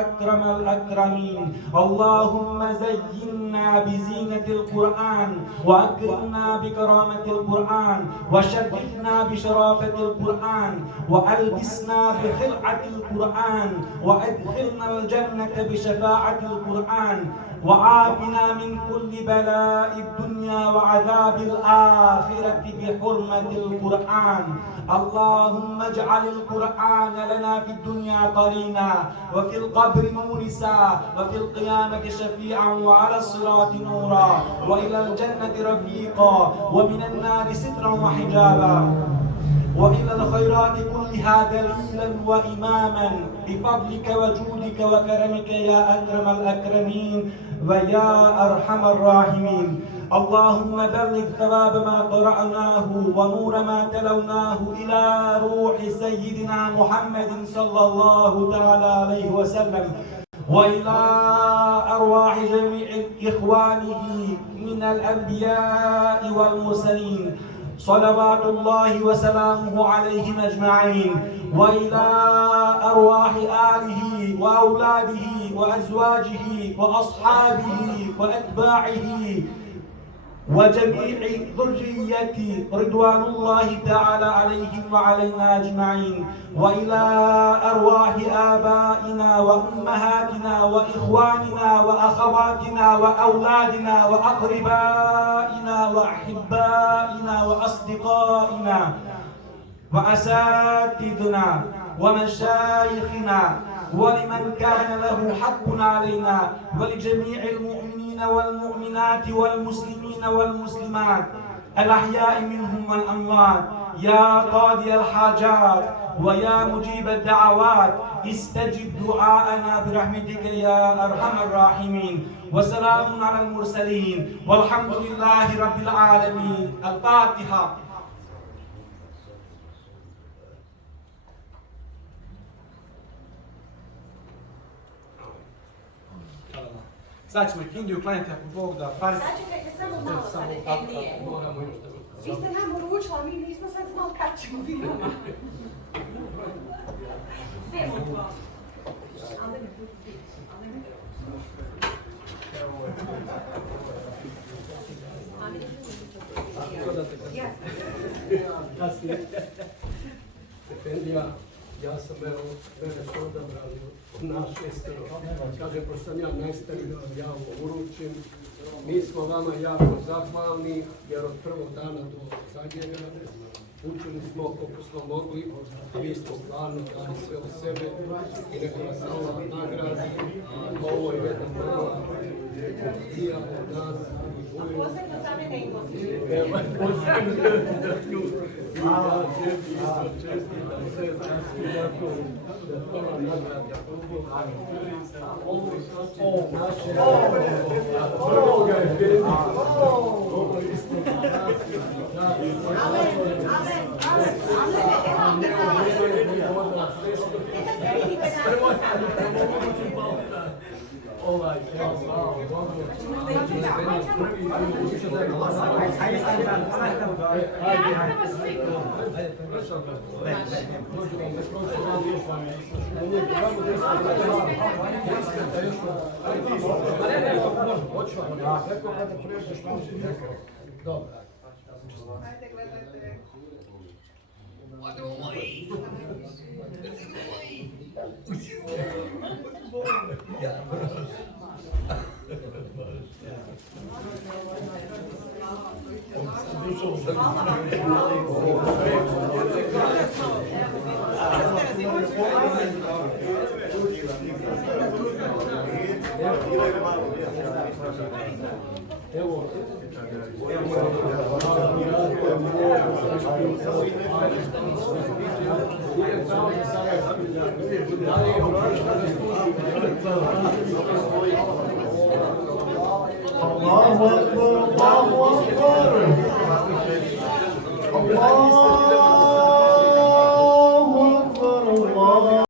أكرم الأكرمين. اللهم زينا بزينة القرآن وأكرمنا بكرامة القرآن وشرفنا بشرافة القرآن وألبسنا بخلعة القرآن وأدخلنا الجنة بشفاعة القرآن وعافنا من كل بلاء الدنيا وعذاب الآخرة بحرمة القرآن. اللهم اجعل القرآن لنا في الدنيا قرينا وفي القبر مونسا وفي القيامة شفيعا وعلى الصراط نورا وإلى الجنة رفيقا ومن النار سترا وحجابا وإلى الخيرات كلها دليلا وإماما بفضلك وجودك وكرمك يا أكرم الأكرمين ويا أرحم الراحمين. اللهم بلغ ثواب ما قرأناه ونور ما تلوناه إلى روح سيدنا محمد صلى الله تعالى عليه وسلم وإلى أرواح جميع إخوانه من الأنبياء والمرسلين صلوات الله وسلامه عليهم أجمعين وإلى أرواح آله وأولاده وأزواجه وأصحابه وأتباعه وجميع ذريته رضوان الله تعالى عليهم وعلينا أجمعين وإلى أرواح آبائنا وأمهاتنا وإخواننا وأخواتنا وأولادنا وأقربائنا وأحبائنا وأصدقائنا وأساتذنا ومشايخنا ولمن كان له حق علينا ولجميع المؤمنين والمؤمنات والمسلمين والمسلمات الأحياء منهم والأموات يا قاضي الحاجات ويا مجيب الدعوات استجب دعاءنا برحمتك يا أرحم الراحمين. وسلام على المرسلين والحمد لله رب العالمين. الفاتحة. Sad ćemo i Kindiju klanjati ako Bog da. Sačekajte samo malo sa defendije. Moramo još da Vi ste nam uručili, a mi nismo sad znali kad ćemo biti vama. Efendija, ja sam evo, mene su odabrali nas šestero. Kaže, pošto sam ja najstariji, da vam ja ovo uručim. Mi smo vama jako zahvalni, jer od prvog dana do zadnjega učili smo koliko smo mogli, a vi ste stvarno dali sve od sebe i neka vas Allah nagradi. Ovo je jedna mala kutija od nas. Posebno za mene i posebno. Evo, posebno za nju. I ja tebi isto čestitam sve znači jako da hvala nagrada. Ovo naše prvoga je Beni. Ovo je isto nas. Ovaj, hvala Bogu. Ajde, gledajte. Evo, Allahu Akbar, Allahu Akbar. Allah